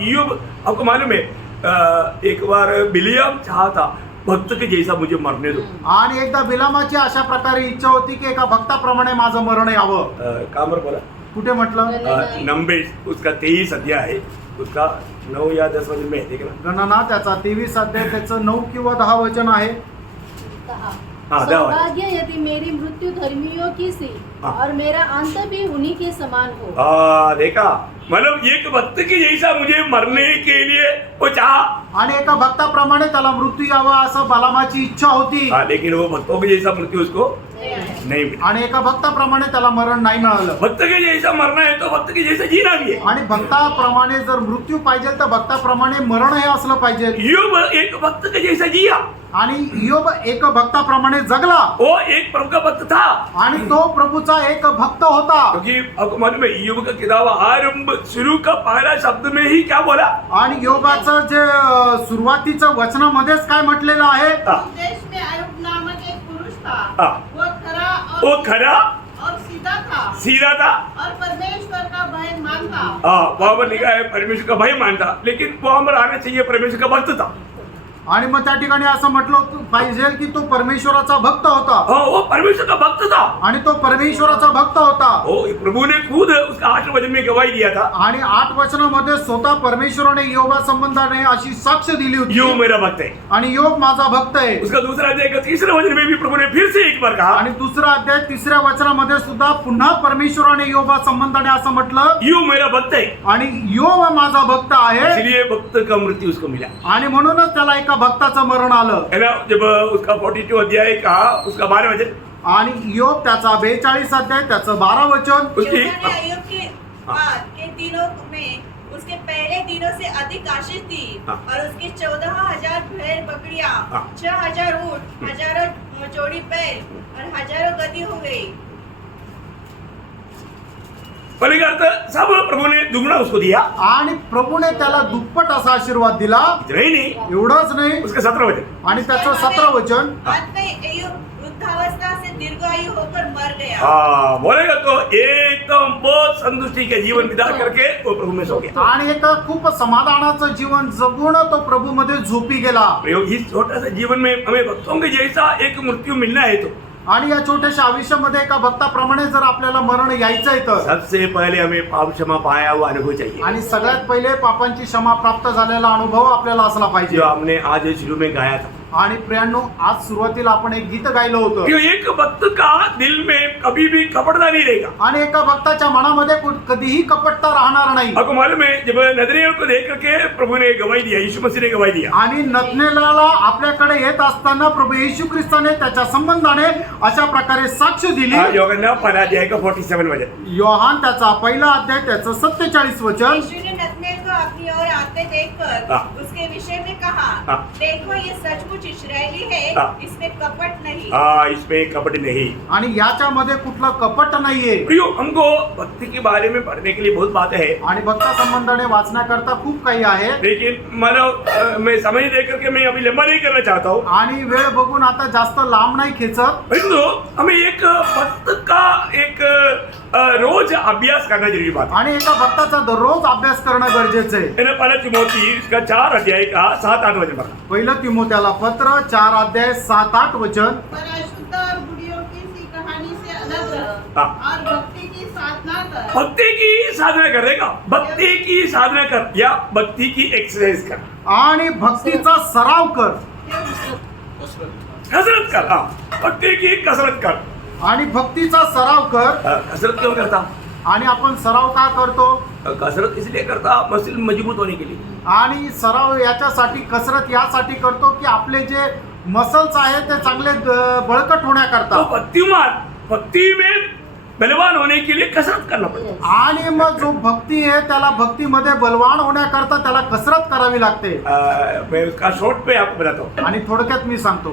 ईयोब, आपको मालूम है एक बार बिलियम चाहता भक्त के जैसा मुझे मरने दो. आणि एकदा बिलामाची अशा प्रकारे इच्छा होती की एका भक्ताप्रमाणे माझं मरण यावं. कामर बोला. कुठे म्हटलं? नंबर्स उसका 23 अध्याय है, उसका 9 या 10 वचन में है, देख ना. गणना त्याचा 23 अध्याय त्याचं 9 किंवा 10 वचन आहे. हाँ, दया वाली. सौभाग्य यदि मेरी मृत्यु धर्मियों की सी हाँ. और मेरा अंत भी उन्हीं के समान हो. देखा, मतलब एक भक्त के जैसा मुझे मरने के लिए वो चाहा. आणि एका भक्ताप्रमाणे त्याला मृत्यू यावा असं बलामाची इच्छा होती. लेकिन वो भक्तों के जैसा मृत्यू उसको नहीं मिला. आणि एका भक्ताप्रमाणे त्याला मरण नाही मिळालं. भक्त के जैसा मरना है तो भक्त के जैसा जीना भी है. आणि भक्ताप्रमाणे जर मृत्यू पाहिजे तर भक्ताप्रमाणे मरण हे असलं पाहिजे. ईयोब एक भक्त के जैसा जिया. आणि ईयोब एक भक्ताप्रमाणे जगला. वो एक प्रभु का भक्त था. आणि तो प्रभूचा एक भक्त होता. क्योंकि आपको मालूम है ईयोब का किताब आरंभ शुरू का पहला शब्द में ही क्या बोला. आणि योगाचं जे सुरुवातीच्या वचनामध्येच काय म्हटलेलं आहे. उस देश में अय्यूब नामक एक पुरुष था. हाँ. वो खरा वो खरा और सीधा था सीधा था. और परमेश्वर का भय मानता. वहां पर लिखा है परमेश्वर का भय मानता, लेकिन वहां पर आना चाहिए परमेश्वर का भक्त था. आणि मग त्या ठिकाणी असं म्हटलं पाहिजे की तो परमेश्वराचा भक्त होता. वो परमेश्वर का भक्त था. आणि तो परमेश्वराचा भक्त होता. प्रभु ने खुद उसका 8 वचन में गवाही दिया था. आणि 8 वचनामध्ये स्वतः परमेश्वराने योगा संबंधाने अशी साक्ष दिली होती. यो मेरा भक्त है. आणि योग माझा भक्त आहे. उसका दूसरा अध्याय का 3रे वचन में भी प्रभु ने फिर से एक बार कहा. आणि दुसरा अध्याय 3ऱ्या वचनामध्ये सुद्धा पुन्हा परमेश्वराने योगा संबंधाने असं म्हटलं. यो मेरा भक्त है. आणि योग माझा भक्त आहे. इसलिए भक्त का मृत्यू उसको मिला. आणि म्हणूनच त्याला एका भक्ताचं मरण आलं. है ना. जब उसका 42 अध्याय कहा, उसका 12 वचन आणि योग त्याचा 42 अध्याय त्याचं 12 वचन. उसकी यहोवा ने अय्यूब के बाद के दिनों में उसके पहले दिनों से अधिक आशीष दी और उसकी 14,000 भेड़ बकरियां, 6,000 ऊंट, हजारों जोड़ी बैल और हजारों गधी हो गई. बोले का अर्थ सब प्रभु ने दुगना उसको दिया, आणि प्रभूने त्याला दुप्पट असा आशीर्वाद दिला. नहीं नहीं, एवढंच नाही, उसके 17 वचन. आणि त्याचं 17 वचन. अंत में अय्यूब वृद्धावस्था से दीर्घायु होकर मर गया. हाँ, बोलेगा तो एकदम बहुत संतुष्टि के जीवन बिता करके वो प्रभु में सो गया. आणि एक खूप समाधानाचं जीवन जगून तो प्रभू मध्ये झोपी गेला. प्रयोग इस छोटा सा जीवन में हमें भक्तों के जैसा एक मृत्यु मिलना है तो आणि या छोट्याशा आयुष्यामध्ये एका भक्ताप्रमाणे जर आपल्याला मरण यायचंय तर सबसे पहले हमें पाप क्षमा पाया हुआ अनुभव चाहिए, आणि सगळ्यात पहिले पापांची क्षमा प्राप्त झालेला अनुभव आपल्याला असला पाहिजे. जो हमने आज शुरू में गाया था. आणि प्रियांनो, आज सुरुवातीला आपण एक गीत गायलं होतं. क्यों एक भक्त का दिल में कभी भी कपटता नहीं रहेगा. आणि एका भक्ताच्या मनामध्ये कधीही कपटता राहणार नाही. आपको मालूम है जब नदरियों को देख करके प्रभु ने गवाही दिया, यीशु मसीह ने गवाही दिया. आणि नतनेलाला आपल्याकडे येत असताना प्रभु येशू ख्रिस्ताने त्याच्या संबंधाने अशा प्रकारे साक्ष दिली. योगन्ना पहला अध्याय का 47 वचन. योहान त्याचा पहिला अध्याय त्याचं 47 वचन. यीशु ने नतनेल को अपनी ओर आते देखकर उसके विषय में कहा, देखो ये सचमुच इस्राएली है, इसमें कपट नहीं. हाँ, इसमें कपट नहीं. आणि याच्यामध्ये कुठलं कपट नाहीये. प्रियो, हमको भक्ति के बारे में पढ़ने के लिए बहुत बातें है, आणि भक्ता संबंधाने वाचण्याकरता खूप काही आहे. लेकिन मैं समय दे करके मैं अभी लंबा नहीं करना चाहता हूँ. आणि वेळ बघून आता जास्त लांब नाही खेचत. परंतु हमें एक भक्त का एक रोज अभ्यास करना जरूरी बात है. आणि एका भक्ताचा दररोज अभ्यास करणं गरजेचं आहे. मैंने पहला तिमोथी इसका 4 अध्याय का 7-8 वचन पढ़ा. पहिलं तिमोथेला पत्र 4 अध्याय 7-8 वचन. पर अशुद्ध और बुढ़ियों की सी कहानी से अलग रह हाँ. और भक्ति की साधना कर. भक्ति की साधना करेगा, भक्ति की साधना कर या भक्ति की एक्सरसाइज कर, आणि भक्तीचा सराव कर. कसरत कर. हाँ, भक्ति की कसरत कर. आणि भक्तीचा सराव कर. कसरत क्यों करता? आणि आपण सराव का करतो? कसरत इसलिए करता मसल मजबूत होने के लिए. आणि सराव याच्यासाठी, कसरत यासाठी करतो की आपले जे मसल्स आहेत ते चांगले बळकट तो होण्याकरता. भक्ति में बलवान होने के लिए कसरत करना पड़ता है. आणि मग जो भक्ती आहे त्याला भक्तीमध्ये बलवान होण्याकरता त्याला कसरत करावी लागते. मैं उसका शॉर्ट पे आपको बताता हूँ. आणि थोडक्यात मी सांगतो,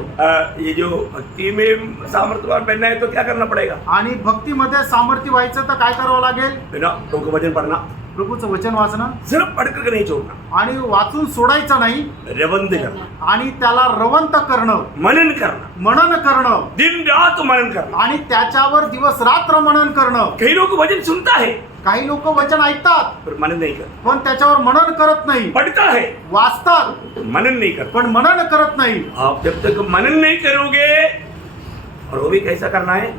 ये जो भक्ति में सामर्थ्यवान बनना है तो क्या करना पड़ेगा? आणि भक्तीमध्ये सामर्थ्य व्हायचं तर काय करावं लागेल? बिना प्रभु का वचन पढ़ना, प्रभूचं वचन वाचणं सिर्फ पढ़ करके नहीं छोड़ना, आणि वाचून सोडायचं नाही, रवंद करना, आणि त्याला रवंत करणं, मनन करना, मनन करणं, दिन रात मनन करना. आणि त्याच्यावर दिवस रात्र मनन करणं. कई लोग वचन सुनता है काही लोक वचन ऐकतात पर मनन नहीं करता, पण त्याच्यावर मनन करत नाही. पढ़ता है वाचतात मनन नहीं करता. पण मनन करत नाही. आप जब तक मनन नहीं करोगे, और वो भी कैसा करना है?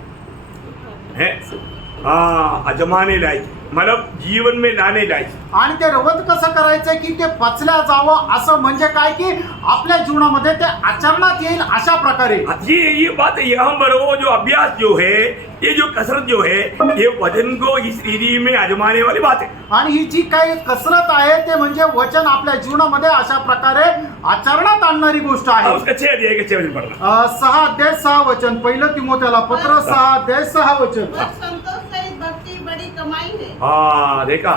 हाँ, अजमाने लायक, मतलब जीवन में लाने लायक. आणि ते रवत कसं करायचं की ते पचल्या जावं, असं म्हणजे काय की आपल्या जीवनामध्ये ते आचरणात येईल अशा प्रकारे. ये बात है. यहाँ पर वो जो अभ्यास जो है, ये जो कसरत जो है, ये वचन को इस रीति में आजमाने वाली बात है. आणि ही जी काही कसरत आहे ते म्हणजे वचन आपल्या जीवनामध्ये अशा प्रकारे आचरणात आणणारी गोष्ट आहे. उसका 6 अध्याय का 6 वचन पढ़ना. 6 अध्याय 6 वचन. पहिलं तिमोथेला पत्र 6 अध्याय 6 वचन. और संतोष सहित भक्ति बड़ी कमाई है. हाँ, देखा,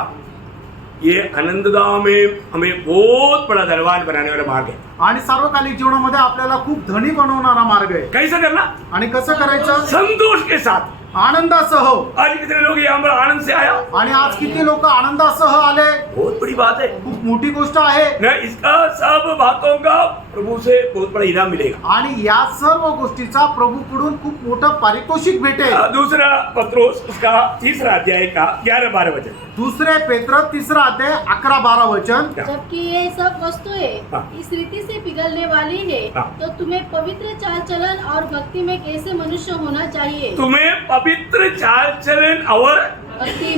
ये आनंदगांव में हमें बहुत बड़ा धनवान बनाने वाला मार्ग है. आणि सार्वकालिक जीवनामध्ये आपल्याला खूप धनी बनवणारा मार्ग आहे. कैसा करना? आणि कसं करायचं? संतोष के साथ. आनंदासह. आज कितने लोग यहाँ पर आनंद से आया? आणि आज किती लोक आनंदासह आले? बहुत बड़ी बात है खूप मोठी गोष्ट आहे. ना. इसका सब बातों का प्रभु से बहुत बड़ा इनाम मिलेगा. आणि या सर्व गोष्टीचा प्रभूकडून खूप मोठं पारितोषिक भेटेल. दूसरा पत्रोस उसका 3 अध्याय का 11-12 वचन. दुसरे पेत्र 3 अध्याय 11-12 वचन. जबकि ये सब वस्तुएं हाँ. इस रीति से पिघलने वाली है, हाँ. तो तुम्हें पवित्र चाल चलन और भक्ति में कैसे मनुष्य होना चाहिए? तुम्हें पवित्र चाल चलन और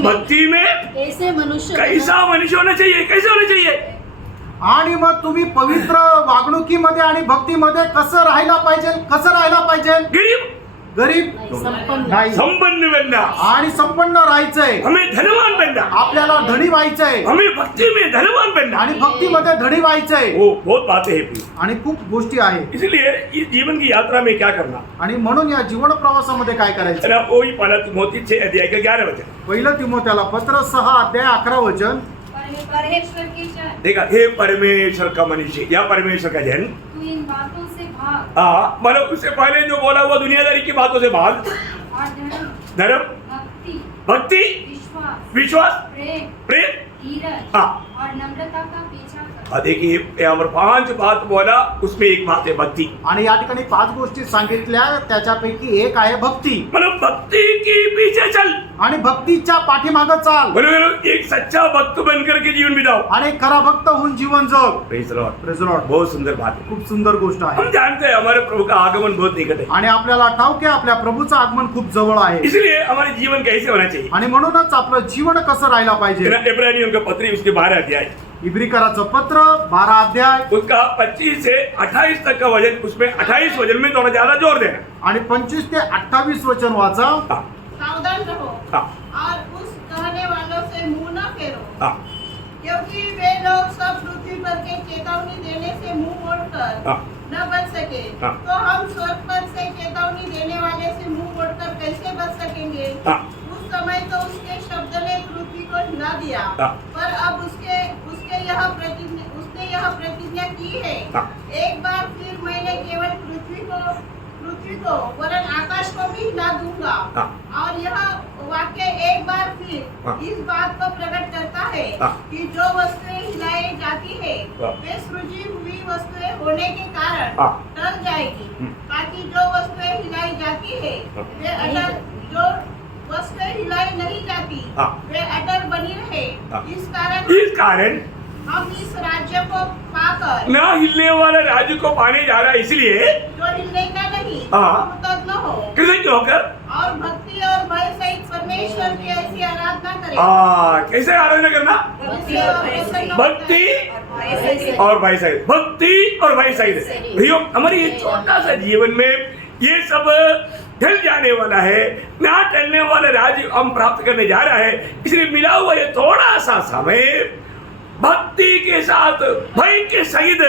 भक्ति में कैसे मनुष्य कैसा मनुष्य होना चाहिए? कैसे होना चाहिए? आणि मग तुम्ही पवित्र वागणुकीमध्ये आणि भक्तीमध्ये कसं राहायला पाहिजे? कसं राहायला पाहिजे? गरीब गरीब नहीं, संपन्न नाही संपन्न बनना, आणि संपन्न राहायचंय, हमें धनवान बनना, आपल्याला धनी व्हायचंय हमें भक्ति में धनवान बनना। आणि भक्तीमध्ये धनी व्हायचंय वो बहुत बातें हैं प्रिय। आणि खूप गोष्टी आहे. इसलिए इस जीवन की यात्रा में क्या करना आणि म्हणून या जीवन प्रवासामध्ये काय है करायचं. ना, वही पहला तिमोथी 6 अध्याय का 11 वचन। पहिलं तिमोथेला पत्र 6 अध्याय 11 वचन. परमेश्वर की जन, देखा, हे परमेश्वर का मनुष्य या परमेश्वर का जन, तू इन बातों से भाग हाँ, मतलब उससे पहले जो बोला हुआ दुनियादारी की बातों से भाग, और धर्म, धर्म, भक्ति, भक्ति, विश्वास, विश्वास, प्रेम, प्रेम, धीरज हाँ। और नम्रता का पीछा कर। देखिए यहाँ पर 5 बात बोला, उसमें एक बात है भक्ति। आणि या ठिकाणी 5 गोष्टी सांगितल्या, त्याच्यापैकी एक आहे भक्ती. मतलब भक्ति के पीछे चल, आणि भक्तीच्या पाठीमागं चाल बोलो एक सच्चा भक्त बनकर के जीवन बिताओ। आणि एक खरा भक्त होऊन जीवन जग. Praise the Lord। Praise the Lord. बहुत सुंदर बात है। खूप सुंदर गोष्ट आहे. हम जानते हैं हमारे प्रभु का आगमन बहुत निकट है, आणि आपल्याला ठाऊक आहे आपल्या प्रभूचं आगमन खूप जवळ आहे. इसलिए हमारे जीवन कैसे होना चाहिए। आणि म्हणूनच आपलं जीवन कसं राहायला पाहिजे. इब्रानियों का पत्र उसके 12 अध्याय, इब्रिकराचं पत्र 12 अध्याय उसका 25 से 28 तक का वजन, उसमें 28 वजन में थोड़ा ज्यादा जोर देना। आणि 25 ते 28 वचन वाचा. हाँ, सावधान रहो हाँ, और उस कहने वालों से मुंह न फेरो, हाँ, क्योंकि वे लोग सब पृथ्वी पर के चेतावनी देने से मुंह मोड़कर हाँ। न बच सके, हाँ। तो हम स्वर्ग पर से चेतावनी देने वाले से मुंह मोड़कर कैसे बच सकेंगे। हाँ। उस समय तो उसके शब्द ने पृथ्वी को हिला दिया, हाँ। पर अब उसने यह प्रतिज्ञा की है, हाँ। एक बार फिर मैंने केवल पृथ्वी को वरन आकाश को भी हिला दूंगा। हाँ। और यह वाक्य एक बार फिर हाँ। इस बात को प्रकट करता है हाँ। कि जो वस्तुएं हिलाई जाती है हाँ। वे सृजी हुई वस्तुएं होने के कारण हाँ। टल जाएगी, हम्म। ताकि जो वस्तुएं हिलाई जाती है हाँ। वे अटल, जो वस्तुएं हिलाई नहीं जाती हाँ। वे अटल बनी रहे। हाँ। इस कारण इस कारण हम इस राज्य को पाकर ना हिलने वाले राज्य को पाने जा रहा है, इसलिए जो हिलने का नहीं हाँ। कृतज्ञ हो कृतज्ञ होकर और भक्ति और भय सहित परमेश्वर की ऐसी आराधना करें कैसे आराधना करना, जिससे वह प्रसन्न होता भक्ति है। और भाई सहित, भक्ति और भाई सहित। भैया हमारे ये छोटा सा जीवन में ये सब ढल जाने वाला है, ना टलने वाला राज्य हम प्राप्त करने जा रहा है, इसलिए मिला हुआ ये थोड़ा सा समय भक्ति के साथ भय के सहित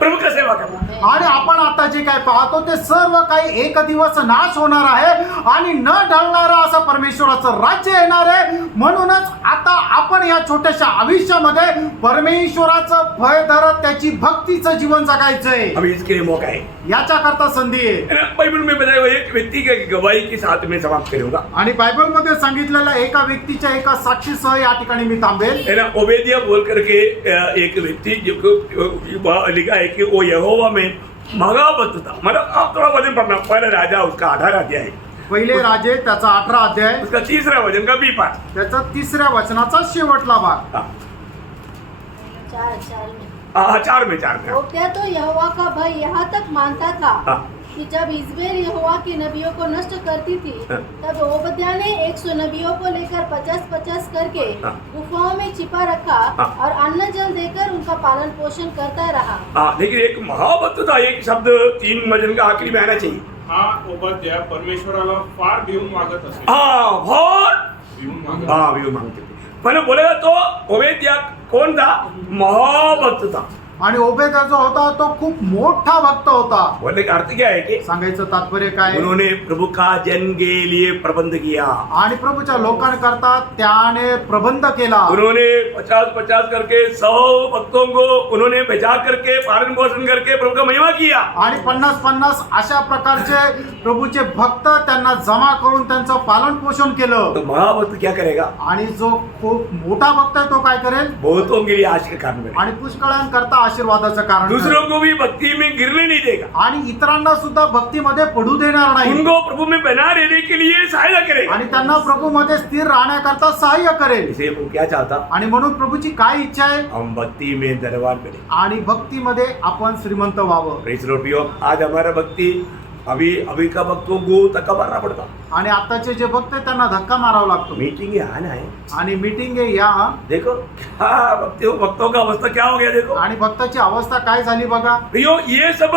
प्रभु का सेवा करना। आणि आपण आता जे काय पाहतो ते सर्व काही एक दिवस नाश होणार आहे आणि न ढळणारं असं परमेश्वराचं राज्य येणार आहे. म्हणूनच आता आपण या छोट्याशा आयुष्यामध्ये परमेश्वराचं भय धरत त्याची भक्तीचं जीवन जगायचंय. अभी इसके लिए मौका है। याच्या करता संधी आहे. बाइबल में बताया हुआ एक व्यक्ति की गवाही के साथ में समाप्त करूंगा। आणि बायबलमध्ये सांगितलेल्या एका व्यक्तीच्या एका साक्षीसह या ठिकाणी मी थांबेल. है ना, ओबेदिया बोल करके एक व्यक्ति जो लिखा है कि वो यहोवा में महाभक्त था। मतलब आप थोड़ा वजन पढ़ना, पहला राजा उसका 18 अध्याय है, पहिले राजे त्याचा 18 अध्याय उसका 3रा वजन का बी पाठ। त्याचा 3ऱ्या वचनाचा शेवटला भाग. हाँ, 4 में। हाँ, 4 में 4 में। वो क्या तो यहोवा का भय यहाँ तक मानता था हाँ। कि जब इज़बेल यहोवा के नबियों को नष्ट करती थी, हाँ। तब ओबद्याह ने 100 नबियों को लेकर 50-50 करके हाँ। गुफाओं में छिपा रखा हाँ। और अन्न जल देकर उनका पालन पोषण करता रहा। हाँ, लेकिन एक महाभक्त था, एक शब्द 3 वजन का आखिरी में आना चाहिए। हा ओबद्या परमेश्वराला फार भिवून मागत असे. हाँ, और भिवून मागत. हाँ भी मांगते थे। मैंने बोलेगा तो ओबेदिया कौन था, महाभक्त था। आणि ओबेद्या जो होता तो खूप मोठा भक्त होता. बोलने का अर्थ क्या है कि सांगायचं तात्पर्य काय. उन्होंने प्रभु का जन के लिए प्रबंध किया, आणि प्रभूच्या लोकांकरता त्याने प्रबंध केला. उन्होंने 50-50 करके 100 भक्तों को उन्होंने भेजा करके पालन पोषण करके प्रभु का महिमा किया। आणि 50-50 अशा प्रकारचे प्रभूचे भक्त त्यांना जमा करून त्यांचं पालन पोषण केलं. तो महाभक्त क्या करेगा, आणि जो खूप मोठा भक्त आहे तो काय करेल, बहुतों के लिए आशीर्वाद कारण बनेगा, आणि पुष्कळांकरता आशीर्वादाचं कारण दूसरों ठरेल. को भी भक्ति में गिरने नहीं देगा, आणि इतरांना सुद्धा भक्तीमध्ये पडू देणार नाही. उनको प्रभु में बना रहने के लिए सहायता करेगा। आणि त्यांना प्रभूमध्ये स्थिर राहण्याकरता सहाय्य करेल. इसे प्रभु क्या चाहता, आणि म्हणून प्रभूची काय इच्छा आहे, हम भक्ति में धनवान बने। आणि भक्तीमध्ये आपण श्रीमंत व्हावं. Praise Lord. आज हमारा भक्ति अभी का भक्तों को धक्का मारना पड़ता, आणि आताचे जे भक्त आहेत त्यांना धक्का मारावा लागतो मीटिंग ये आना है, आणि मीटिंग आहे या देखो हाँ भक्तों का अवस्था क्या हो गया देखो। आणि भक्ताची अवस्था काय झाली बघा। प्रियो ये सब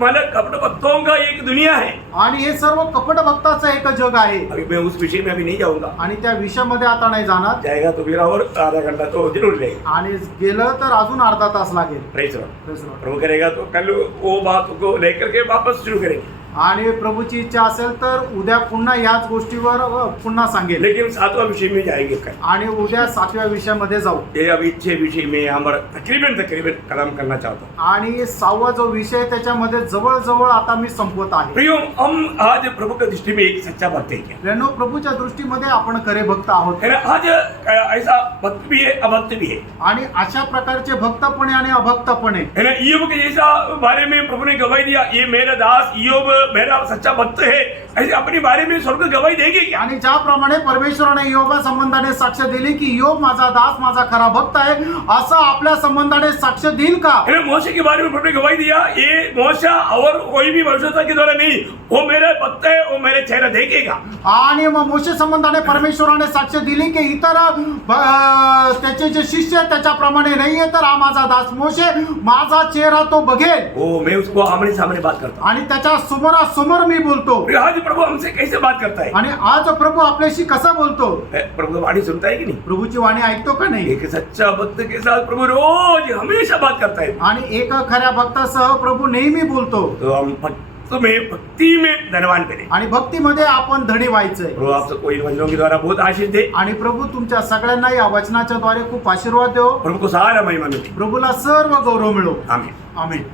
मतलब कपट भक्तों का एक दुनिया है। आणि हे सर्व कपट भक्ताचं एक जग आहे अभी मैं उस विषय में अभी नहीं जाऊंगा, आणि त्या विषयामध्ये आता नाही जाणार जाएगा तो मेरा और आधा घंटा तो जरूर लगेगा। आणि गेलं तर अजून अर्धा तास लागेल। Praise lord. Praise Lord. प्रभु करेगा तो कल वो बात को लेकर के वापस शुरू करेंगे, आणि प्रभूची इच्छा असेल तर उद्या पुन्हा याच गोष्टीवर पुन्हा सांगेल। लेकिन 7वां विषय में जाएंगे कल। आणि उद्या 7व्या विषयामध्ये जाऊ। ये अभी 6 विषय में हमारा तकरीबन कलाम करना चाहता हूँ। आणि 6वा जो विषय आहे, त्याच्यामध्ये जवळ आता मी संपवत आहे। प्रियो हम आज प्रभु की दृष्टि में एक सच्चा भक्त है क्या रेणू, प्रभूच्या दृष्टीमध्ये आपण खरे भक्त आहोत है ना। आज ऐसा भक्त भी है, अभक्त भी है, आणि अशा प्रकारचे भक्तपणे आणि अभक्तपणे है ना। ईयोब के जैसा बारे में प्रभु ने गवाही दिया, ये मेरा दास ईयोब मेरा सच्चा भक्त है, ऐसे अपने बारे में स्वर्ग गवाही देगी क्या। आणि ज्याप्रमाणे परमेश्वराने योगा संबंधाने साक्ष दिली की योग माझा दास माझा खरा भक्त आहे, असं आपल्या संबंधाने साक्ष देईल का। है ना। मोशे के बारे में प्रभु ने गवाही दिया, ये मोशा और कोई भी भविष्यवक्ता के द्वारा नहीं, वो मेरा भक्त है, वो मेरे चेहरा देखेगा। आणि मग मोशे संबंधाने परमेश्वराने साक्ष दिली की इतर त्याचे जे शिष्य आहेत त्याच्याप्रमाणे नाहीये, तर हा माझा दास मोशे माझा चेहरा तो बघेल। वो मैं उसको आमने सामने बात करता आणि त्याच्या समोरासमोर मी बोलतो। हूँ। आज प्रभु हमसे कैसे बात करता है, आणि आज प्रभु आपल्याशी कसा बोलतो। प्रभु की वाणी सुनता है कि नहीं। प्रभूची वाणी ऐकतो का नाही। एक सच्चा भक्त के साथ प्रभु रोज हमेशा बात करता है। आणि एक खऱ्या भक्तासह प्रभू नेहमी बोलतो। तो हम भक्ति में धनवान बने। आणि भक्तीमध्ये आपण धनी व्हायचंय। प्रभु आपसे कोई वचनों के द्वारा बहुत आशीष दे। आणि प्रभू तुमच्या सगळ्यांना या वचनाच्या द्वारे खूप आशीर्वाद देव। प्रभु को सारा महिमा मिले। प्रभूला सर्व गौरव मिळो। आमीन। आमेन।